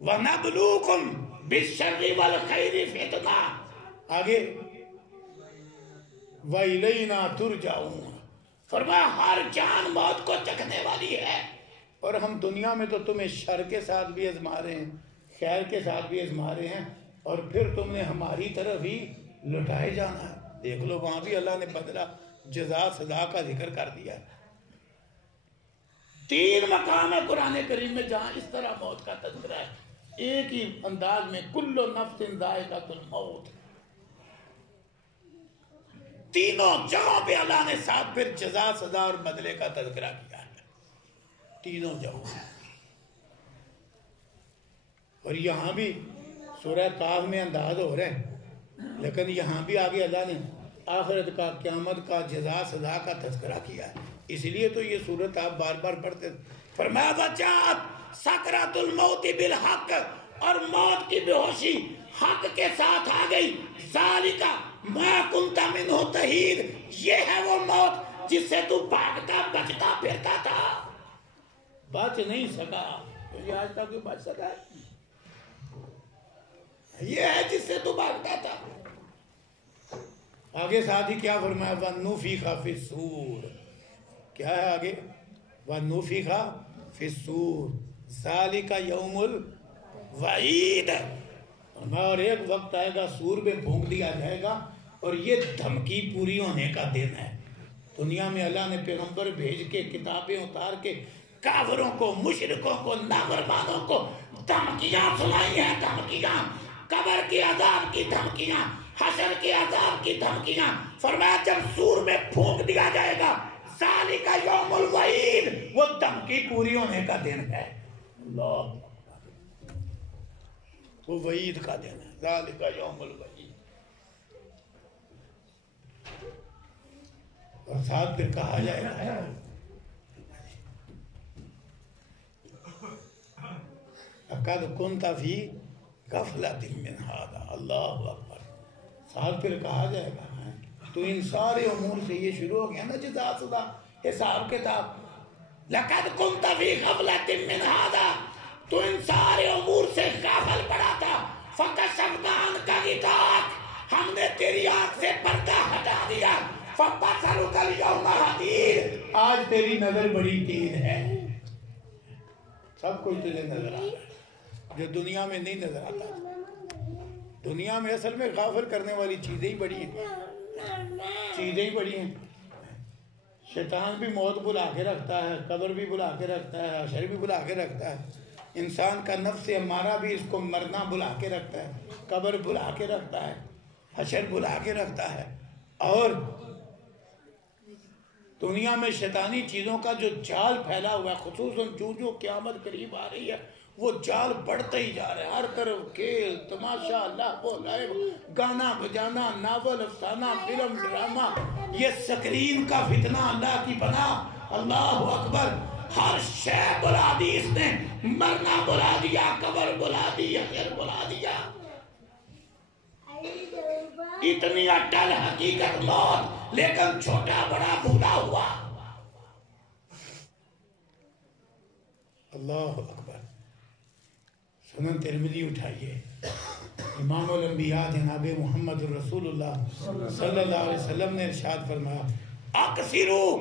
وَنَبْلُوكُمْ بِالشَّرِّ وَالْخَيْرِ فِتْنَةً، آگے وَإِلَيْنَا تُرْجَعُونَ، فرمایا ہر جان موت کو چکھنے والی ہے، اور ہم دنیا میں تو تمہیں شر کے ساتھ بھی آزما رہے ہیں، خیر کے ساتھ بھی آزما رہے ہیں، اور پھر تم نے ہماری طرف ہی لٹائے جانا ہے۔ دیکھ لو وہاں بھی اللہ نے بدلہ جزا سزا کا ذکر کر دیا ہے۔ 3 مقام ہے قرآن کریم میں جہاں اس طرح موت کا تذکرہ ہے، ایک ہی انداز میں کل نفس ذائقۃ الموت، تینوں جگہوں پہ اللہ نے ساتھ پھر جزا سزا اور بدلے کا تذکرہ کیا ہے، تینوں جگہوں۔ اور یہاں بھی سورہ کاف میں انداز ہو رہے ہیں، لیکن یہاں بھی آگے اللہ نے آخرت کا، قیامت کا، جزا سزا کا تذکرہ کیا ہے، اس لیے تو یہ سورت آپ بار بار پڑھتے۔ فرمایا وجاءت سکرات الموت بالحق، اور موت کی بے ہوشی حق کے ساتھ آ گئی، ذالک ما کنت منہ تحید، یہ ہے وہ موت جس سے تو بھاگتا بچتا پھرتا تھا، بچ نہیں سکا، یہ آج تک کیوں بچ سکا ہے؟ یہ ہے جس سے تو بھاگتا تھا۔ آگے ساتھ ہی کیا فرمایا وَنُفِخَ فِي الصُّورِ، کیا ہے آگے وَنُفِخَ فِي الصُّورِ ذَلِكَ يَوْمُ الْوَعِيدِ، اور ایک وقت آئے گا سور میں پھونک دیا جائے گا، اور یہ دھمکی پوری ہونے کا دن ہے۔ دنیا میں اللہ نے پیغمبر بھیج کے، کتابیں اتار کے، کافروں کو، مشرکوں کو، نافرمانوں کو دھمکیاں سنائی ہیں، دھمکیاں، قبر کے عذاب کی دھمکیاں، حشر کے عذاب کی دھمکیاں۔ فرمایا جب سور میں پھونک دیا جائے گا، ذالک یوم الوعید، وہ دھمکی پوری ہونے کا دن ہے، اللہ، وہ وعید کا دن ہے، ذالک یوم الوعید۔ اور ساتھ پھر کہا جائے گا لقد كنت في غفلة من هذا، اللہ اکبر، ساتھ پھر کہا جائے گا تو ان سارے امور سے یہ شروع ہو گیا نا جزا سزا حساب کتاب، لقد كنت في غفلة من هذا، تو ان سارے امور سے غافل پڑا تھا، فكشفنا عنك غطاءك، ہم نے تیری آنکھ سے پردہ ہٹا دیا، فبصرك اليوم حديد، آج تیری نظر بڑی تیز ہے، سب کچھ تجھے نظر آ رہا ہے جو دنیا میں نہیں نظر آتا تھا۔ دنیا میں اصل میں غافل کرنے والی چیزیں ہی بڑی ہیں، چیزیں ہی بڑی ہیں۔ شیطان بھی موت بلا کے رکھتا ہے، قبر بھی بلا کے رکھتا ہے، حشر بھی بلا کے رکھتا ہے، انسان کا نفس امارہ بھی اس کو مرنا بلا کے رکھتا ہے، قبر بلا کے رکھتا ہے، حشر بلا کے رکھتا ہے۔ اور دنیا میں شیطانی چیزوں کا جو جال پھیلا ہوا ہے، خصوصاً جو قیامت قریب آ رہی ہے، وہ جال بڑھتا ہی جا رہا ہے، ہر طرف کھیل تماشا، لہو و لعب، گانا بجانا، ناول افسانہ، فلم ڈرامہ، یہ سکرین کا فتنہ، اللہ کی پناہ، اللہ اکبر، ہر شے بلا دی اس نے، مرنا بلا دیا، قبر بلا دی، حشر بلا دیا، اتنی اٹل حقیقت موت، لیکن چھوٹا بڑا بولا ہوا، اللہ اکبر۔ سنن ترمذی اٹھائیے، امام الانبیاء جناب محمد الرسول اللہ صلی اللہ علیہ وسلم نے ارشاد فرمایا اکثروا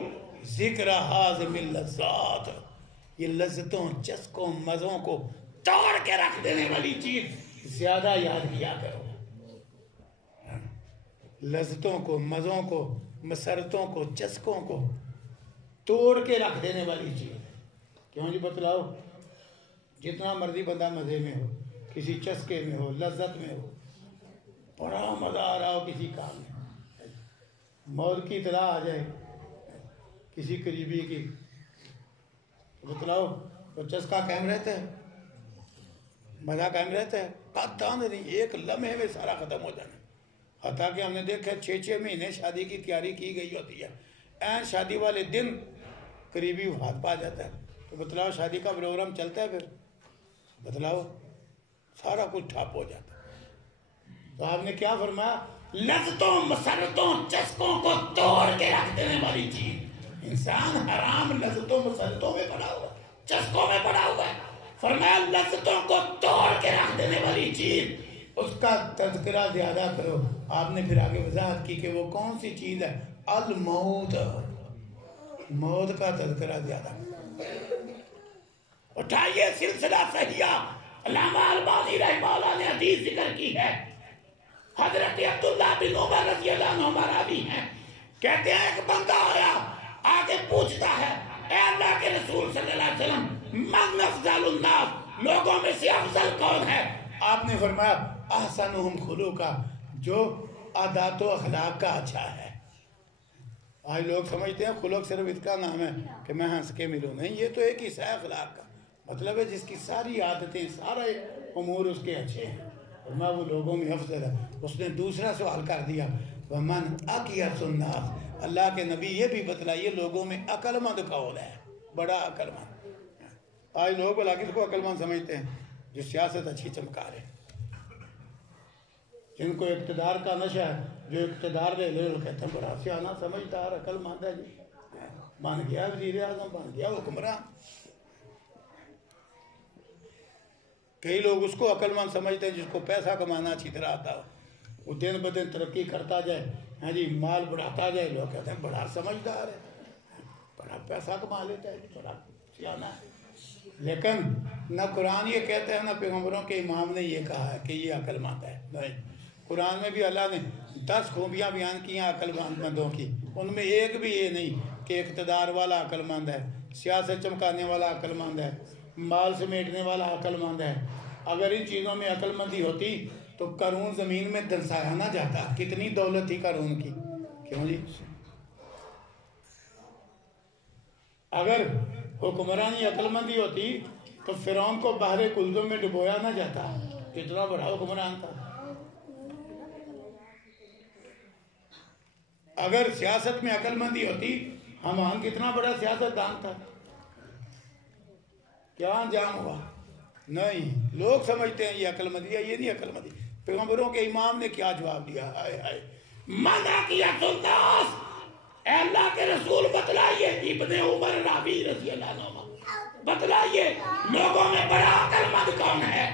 ذکر ہاضم اللذات، یہ لذتوں، چسکوں، مزوں کو توڑ کے رکھ دینے والی چیز زیادہ یاد کیا کرو، لذتوں کو، مزوں کو، مسرتوں کو، چسکوں کو توڑ کے رکھ دینے والی چیز۔ کیوں جی بتلاؤ؟ جتنا مرضی بندہ مزے میں ہو، کسی چسکے میں ہو، لذت میں ہو، بڑا مزہ آ رہا ہو کسی کام میں، موت کی اطلاع آ جائے کسی قریبی کی، بتلاؤ تو چسکا قائم رہتا ہے؟ مزہ قائم رہتا ہے؟ پتہ نہیں، ایک لمحے میں سارا ختم ہو جانا. حتیٰ کہ ہم نے دیکھا 6 مہینے شادی کی تیاری کی گئی ہوتی ہے، این شادی والے دن قریبی وفات پا جاتا ہے. تو بتلاؤ شادی کا پروگرام چلتا ہے پھر؟ بتلاؤ، سارا کچھ ٹھپ ہو جاتا ہے. تو آپ نے کیا فرمایا؟ لذتوں مسرتوں چسکوں کو توڑ کے رکھ دینے والی چیز. انسان حرام لذتوں مسرتوں میں پڑا ہوا ہے، چسکوں میں پڑا ہوا ہے. فرمایا لذتوں کو توڑ کے رکھ دینے والی چیز، اس کا تذکرہ زیادہ کرو. آپ نے پھر آگے وضاحت کی کہ وہ کون سی چیز ہے؟ الموت. موت کا تذکرہ زیادہ کرو. اٹھائیے سلسلہ صحیحہ، علامہ البانی رحمہ اللہ نے حدیث ذکر کی ہے. حضرت عبداللہ بن عمر رضی اللہ عنہ راوی ہیں، کہتے ہیں ایک بندہ آیا، آگے پوچھتا ہے اے اللہ کے رسول صلی اللہ علیہ وسلم، من افضل الناس، لوگوں میں سے افضل کون ہے؟ آپ نے فرمایا احسنہم خلقا، جو عادات و اخلاق کا اچھا ہے. آج لوگ سمجھتے ہیں خلق صرف اس کا نام ہے کہ میں ہنس کے ملوں. نہیں، یہ تو ایک حصہ ہے اخلاق کا. مطلب ہے جس کی ساری عادتیں، سارے امور اس کے اچھے ہیں، فرمایا وہ لوگوں میں افضل ہے. اس نے دوسرا سوال کر دیا، وَمَنْ أَقْيَسُ النَّاسِ، اللہ کے نبی یہ بھی بتلائیے لوگوں میں عقل مند کون ہے؟ بڑا عقل مند. آج لوگ بلا کس کو عقل مند سمجھتے ہیں؟ جو سیاست اچھی چمکا رہے ہیں، جن کو اقتدار کا نشہ ہے، جو اقتدار لے لے کہتے ہیں بڑا سیانا سمجھدار عقل مند ہے. جی بن گیا وزیر اعظم، بن گیا حکمران. کئی لوگ اس کو عقل مند سمجھتے ہیں جس کو پیسہ کمانا اچھی طرح آتا ہو، وہ دن بدن ترقی کرتا جائے، ہاں جی مال بڑھاتا جائے. لوگ کہتے ہیں بڑا سمجھدار ہے، بڑا پیسہ کما لیتا ہے، بڑا سیانا ہے. لیکن نہ قرآن یہ کہتا ہے، نہ پیغمبروں کے امام نے یہ کہا ہے کہ یہ عقل مند ہے. نہیں، قرآن میں بھی اللہ نے 10 خوبیاں بیان کی ہیں عقل مندوں کی، ان میں ایک بھی یہ نہیں کہ اقتدار والا عقل مند ہے، سیاست چمکانے والا عقل مند ہے، مال سمیٹنے والا عقل مند ہے. اگر ان چیزوں میں عقل مندی ہوتی تو قارون زمین میں دنسایا نہ جاتا. کتنی دولت تھی قارون کی، کیوں جی؟ اگر حکمرانی عقل مندی ہوتی تو فرعون کو بحر کلثوم میں ڈبویا نہ جاتا. کتنا بڑا حکمران تھا. اگر سیاست میں عقل مندی ہوتی، حمان کتنا بڑا سیاستدان تھا. کیا انجام ہوا؟ نہیں. لوگ سمجھتے ہیں یہ عقل مندی ہے، یہ نہیں عقل مندی. پیغمبروں کے امام نے کیا جواب دیا؟ ہائے ہائے، منع کیا الناس، اے اللہ کے رسول بتلائیے. ابن عمر راوی رضی اللہ عنہ، بتلائیے لوگوں میں بڑا عقل مند کون ہے؟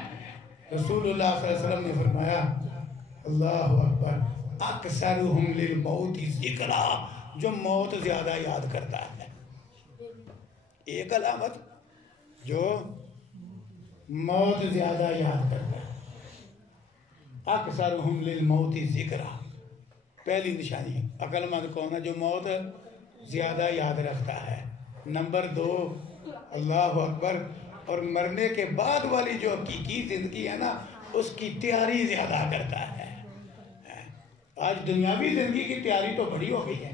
رسول اللہ صلی اللہ علیہ وسلم نے فرمایا اللہ اکبر، اکثرہم للموت ذکرا، جو موت زیادہ یاد کرتا ہے. ایک علامت، جو موت زیادہ یاد کرتا ہے. اکثرہم للموت ذکرا، پہلی نشانی. عقل مند کون ہے؟ جو موت زیادہ یاد رکھتا ہے. نمبر 2، اللہ اکبر، اور مرنے کے بعد والی جو حقیقی زندگی ہے نا، اس کی تیاری زیادہ کرتا ہے. آج دنیاوی زندگی کی تیاری تو بڑی ہو گئی ہے.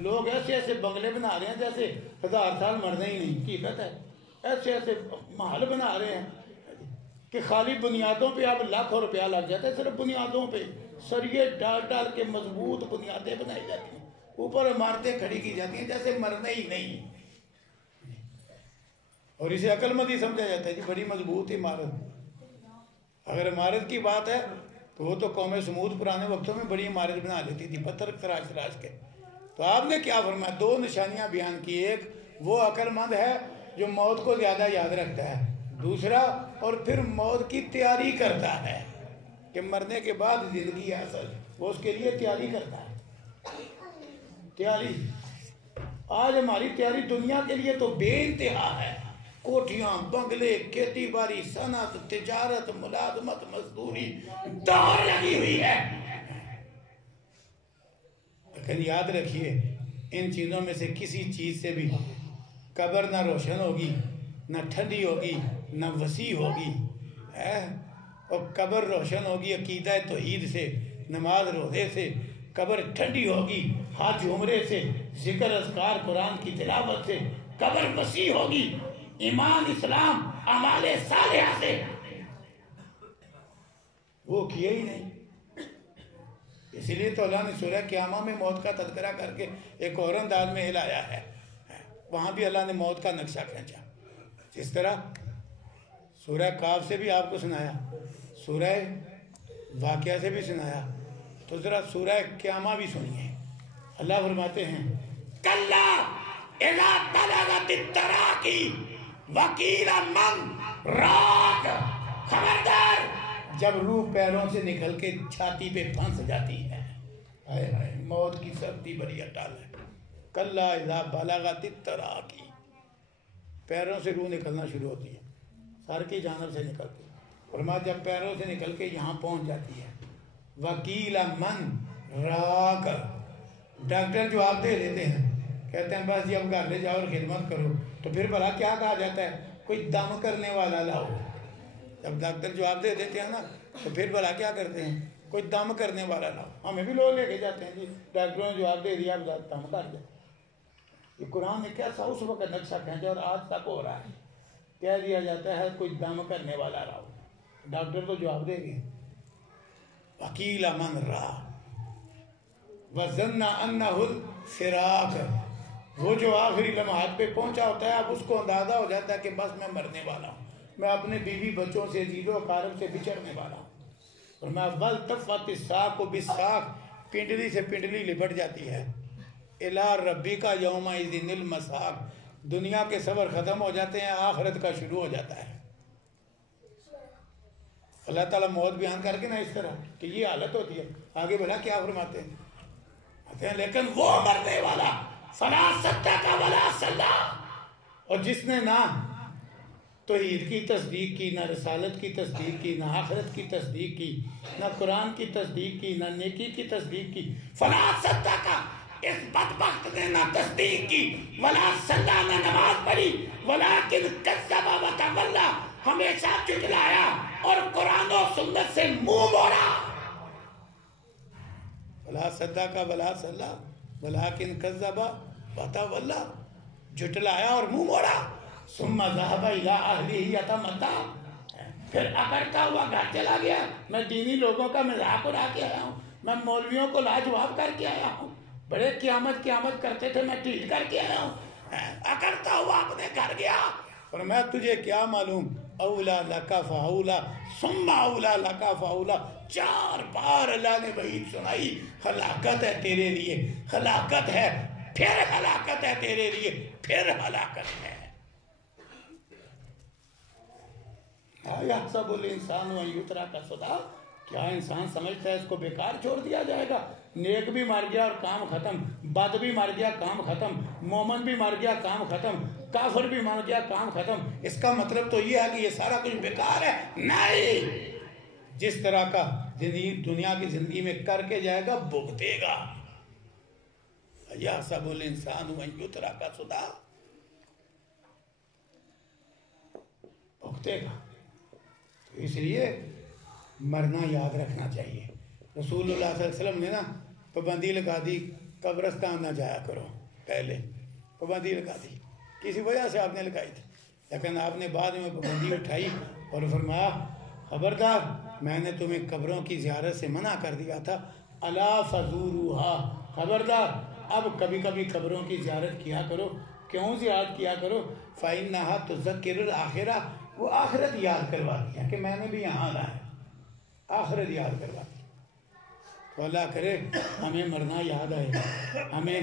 لوگ ایسے ایسے بنگلے بنا رہے ہیں جیسے 1000 سال مرنا ہی نہیں. حقیقت ہے، ایسے ایسے محل بنا رہے ہیں کہ خالی بنیادوں پہ اب لاکھوں روپیہ لگ جاتا ہے. صرف بنیادوں پہ سریے ڈال ڈال کے مضبوط بنیادیں بنائی جاتی ہیں، اوپر عمارتیں کھڑی کی جاتی ہیں جیسے مرنا ہی نہیں. اور اسے عقل مندی سمجھا جاتا ہے. جی بڑی مضبوط عمارت. اگر عمارت کی بات ہے تو وہ تو قوم سمود پرانے وقتوں میں بڑی عمارت بنا لیتی تھی، پتھر تراش تراش کے. تو آپ نے کیا فرمایا؟ 2 نشانیاں بیان کی. ایک، وہ عقل مند ہے جو موت کو زیادہ یاد رکھتا ہے. دوسرا، اور پھر موت کی تیاری کرتا ہے کہ مرنے کے بعد زندگی ہے اصل، وہ اس کے لیے تیاری کرتا ہے. تیاری. آج ہماری تیاری دنیا کے لیے تو بے انتہا ہے. کوٹھیاں، بنگلے، کھیتی باڑی، صنعت، تجارت، ملازمت، مزدوری، دوڑ لگی ہوئی ہے. لیکن یاد رکھیے، ان چیزوں میں سے کسی چیز سے بھی قبر نہ روشن ہوگی، نہ ٹھنڈی ہوگی، نہ وسیع ہوگی. اور قبر روشن ہوگی عقیدہ توحید سے، نماز روزے سے. قبر ٹھنڈی ہوگی حج عمرے سے، ذکر اذکار قرآن کی تلاوت سے. قبر وسیع ہوگی ایمان، اسلام، اعمال صالحہ سے. وہ کیا ہی نہیں. اسی لیے تو اللہ نے سورہ قیامہ میں موت کا تذکرہ کر کے ایک اور انداز میں ہلایا ہے. وہاں بھی اللہ نے موت کا نقشہ کھینچا. جس طرح سورہ کاف سے بھی آپ کو سنایا, سورہ واقعہ سے بھی سنایا, تو ذرا سورہ قیامہ بھی سنیے. اللہ فرماتے ہیں کلا اذا بلغت التراقی وقیل من راق, خبردار جب روح پیروں سے نکل کے چھاتی پہ پھنس جاتی ہے. ہائے ہائے, موت کی سختی بڑی اٹل ہے. کلا اذا بلغت التراقی, پیروں سے روح نکلنا شروع ہوتی ہے, سر کی جانب سے نکلتی ہے. فرمایا جب پیروں سے نکل کے یہاں پہنچ جاتی ہے, وکیل من راق, ڈاکٹر جواب دے دیتے ہیں, کہتے ہیں بس جی اب گھر لے جاؤ اور خدمت کرو. تو پھر بھلا کیا کہا جاتا ہے, کوئی دم کرنے والا لاؤ. جب ڈاکٹر جواب دے دیتے ہیں نا, تو پھر بھلا کیا کرتے ہیں, کوئی دم کرنے والا لاؤ. ہمیں بھی لوگ لے کے جاتے ہیں, جی ڈاکٹروں نے جواب دے دیا اب دم کر جائے. یہ قرآن نے کیسا اس وقت نقشہ کھینچا اور آج تک ہو رہا ہے. کہہ دیا جاتا ہے کوئی دم کرنے والا لاؤ, ڈاکٹر تو جواب دے گئے وکیل من راق وظن انہ الفراق. وہ جو آخری لمحات پہ پہنچا ہوتا ہے, اب اس کو اندازہ ہو جاتا ہے کہ بس میں مرنے والا ہوں, میں اپنے بیوی بچوں سے عزیز و اقارب سے بچھڑنے والا ہوں. اور میں والتفت الساق بالساق, پنڈلی سے پنڈلی لپٹ جاتی ہے. الی ربک یومئذ المساق, دنیا کے سفر ختم ہو جاتے ہیں, آخرت کا شروع ہو جاتا ہے. اللہ تعالیٰ موت بیان کر کے نا اس طرح کہ یہ حالت ہوتی ہے. آگے بھلا کیا فرماتے ہیں, لیکن وہ مرنے والا فلا صدق ولا صلی, اور جس نے نہ توحید کی تصدیق کی, نہ رسالت کی تصدیق کی, نہ آخرت کی تصدیق کی, نہ قرآن کی تصدیق کی, نہ نیکی کی تصدیق کی. فلا صدق, اس بدبخت نے نہ تصدیق کی, ولا صلی, نہ نماز پڑھی, ولیکن کذب وتولی, ہمیشہ جھٹلایا اور قرآن و سنت سے منہ موڑا. ولا صدق ولا صلی ولیکن کذب وتولی, جھٹلایا اور منہ موڑا. ثم ذهب الى اهله يتمتع, پھر اکڑتا ہوا گھر چلا گیا. میں دینی لوگوں کا مذاق اڑا کے آیا ہوں, میں مولویوں کو لاجواب کر کے آیا ہوں, بڑے قیامت کرتے تھے, میں ٹھیک کر کے آیا ہوں. اکڑتا ہوا اپنے گھر گیا. اور میں تجھے کیا معلوم, اولا لک فاولا ثم اولا لک فاولا, 4 بار اللہ نے وعید سنائی, ہلاکت ہے تیرے لیے, ہلاکت ہے, پھر ہلاکت ہے تیرے لیے, پھر ہلاکت ہے. یحسب الانسان ان یترک سدی, کیا انسان سمجھتا ہے اس کو بیکار چھوڑ دیا جائے گا. نیک بھی مر گیا اور کام ختم, بد بھی مر گیا کام ختم, مومن بھی مر گیا کام ختم, کافر بھی مر گیا کام ختم. اس کا مطلب تو یہ ہے کہ یہ سارا کچھ بیکار ہے. نہیں, جس طرح کا دنیا کی زندگی میں کر کے جائے گا بھگتے گا. یحسب الانسان ان یترک سدی, بھگتے گا. اس لیے مرنا یاد رکھنا چاہیے. رسول اللہ صلی اللہ علیہ وسلم نے نا پابندی لگا دی, قبرستان نہ جایا کرو. پہلے پابندی لگا دی, کسی وجہ سے آپ نے لگائی تھی, لیکن آپ نے بعد میں پابندی اٹھائی اور فرمایا خبردار, میں نے تمہیں قبروں کی زیارت سے منع کر دیا تھا, الا فزوروہا, خبردار اب کبھی کبھی قبروں کی زیارت کیا کرو. کیوں زیارت کیا کرو, فإنہا تذکر الآخرہ, وہ آخرت یاد کرواتی ہے کہ میں نے بھی یہاں آنا ہے, آخرت یاد کرواتی. تو اللہ کرے ہمیں مرنا یاد آئے, ہمیں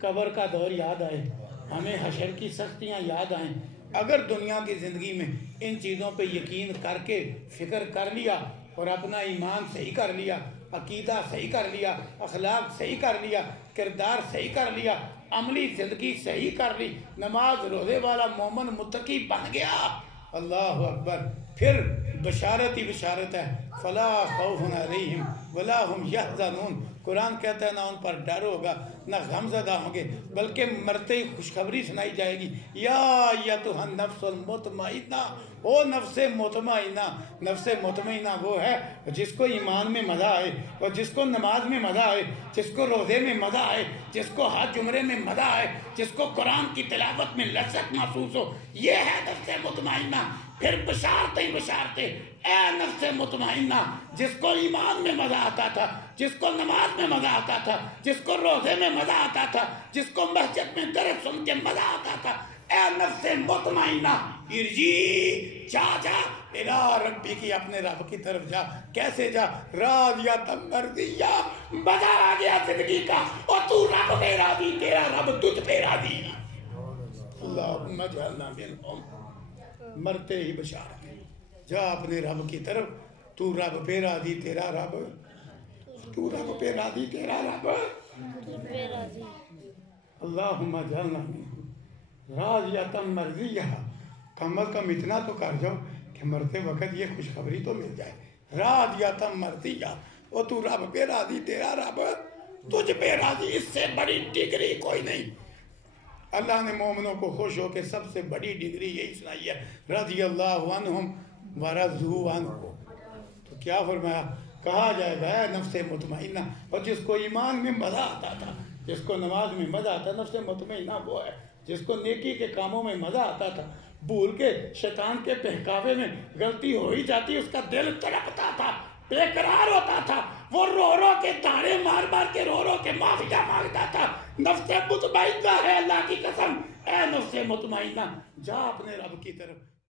قبر کا دور یاد آئے, ہمیں حشر کی سختیاں یاد آئیں. اگر دنیا کی زندگی میں ان چیزوں پہ یقین کر کے فکر کر لیا اور اپنا ایمان صحیح کر لیا, عقیدہ صحیح کر لیا, اخلاق صحیح کر لیا, کردار صحیح کر لیا, عملی زندگی صحیح کر لی, نماز روزے والا مومن متقی بن گیا, اللہ اکبر, پھر بشارت ہی بشارت ہے. فلا خوف علیہم ولا هم یحزنون, قرآن کہتا ہے نہ ان پر ڈر ہوگا نہ غم زدہ ہوں گے, بلکہ مرتے ہی خوشخبری سنائی جائے گی. یا ایتھا النفس المطمئنہ, او نفس مطمئنہ. نفس مطمئنہ وہ ہے جس کو ایمان میں مزہ آئے, اور جس کو نماز میں مزہ آئے, جس کو روزے میں مزہ آئے, جس کو حج عمرے میں مزہ آئے, جس کو قرآن کی تلاوت میں لذت محسوس ہو, یہ ہے نفس مطمئنہ. پھر بشارتیں بشارتیں, اے نفس مطمئنہ مطمئنہ، جس کو ایمان میں مزہ آتا تھا، جس کو نماز میں مزہ آتا تھا، جس کو روزے میں مزہ آتا تھا، جس کو مسجد میں درس سن کے مزہ آتا تھا، اے نفس مطمئنہ ارجی، جا الہ ربی کی، اپنے رب کی طرف جا۔ کیسے جا؟ راضیۃ مرضیہ، مزہ آ گیا زندگی کا اور تو رب پہ راضی، تیرا رب تجھ پہ راضی۔ اللہم اجعلنا منہم، مرتے ہی بشارت، جا اپنے رب کی طرف، تو رب پہ راضی، تیرا رب، تو رب پہ راضی، تیرا رب تجھ پہ راضی۔ اللہم اجعلنا منہم راضیۃ مرضیہ، کم از کم اتنا تو کر جاؤ کہ مرتے وقت یہ خوشخبری تو مل جائے، راضیۃ مرضیہ، اور تو رب پہ راضی، تیرا رب تجھ پہ راضی۔ اس سے بڑی ڈگری کوئی نہیں۔ اللہ نے مومنوں کو خوش ہو کے سب سے بڑی ڈگری یہی سنائی ہے، رضی اللہ عنہم ورضوا عنہ۔ تو کیا فرمایا؟ کہا جائے گا اے نفس مطمئنہ، اور جس کو ایمان میں مزہ آتا تھا، جس کو نماز میں مزہ آتا، نفس مطمئنہ وہ ہے جس کو نیکی کے کاموں میں مزہ آتا تھا، بھول کے شیطان کے بہکاوے میں غلطی ہو ہی جاتی، اس کا دل تڑپتا تھا، بے قرار ہوتا تھا، وہ رو رو کے تاڑے مار مار کے رو رو کے معافیا مانگتا تھا۔ نفس مطمئنہ ہے، اللہ کی قسم، اے نفس مطمئنہ، جا اپنے رب کی طرف۔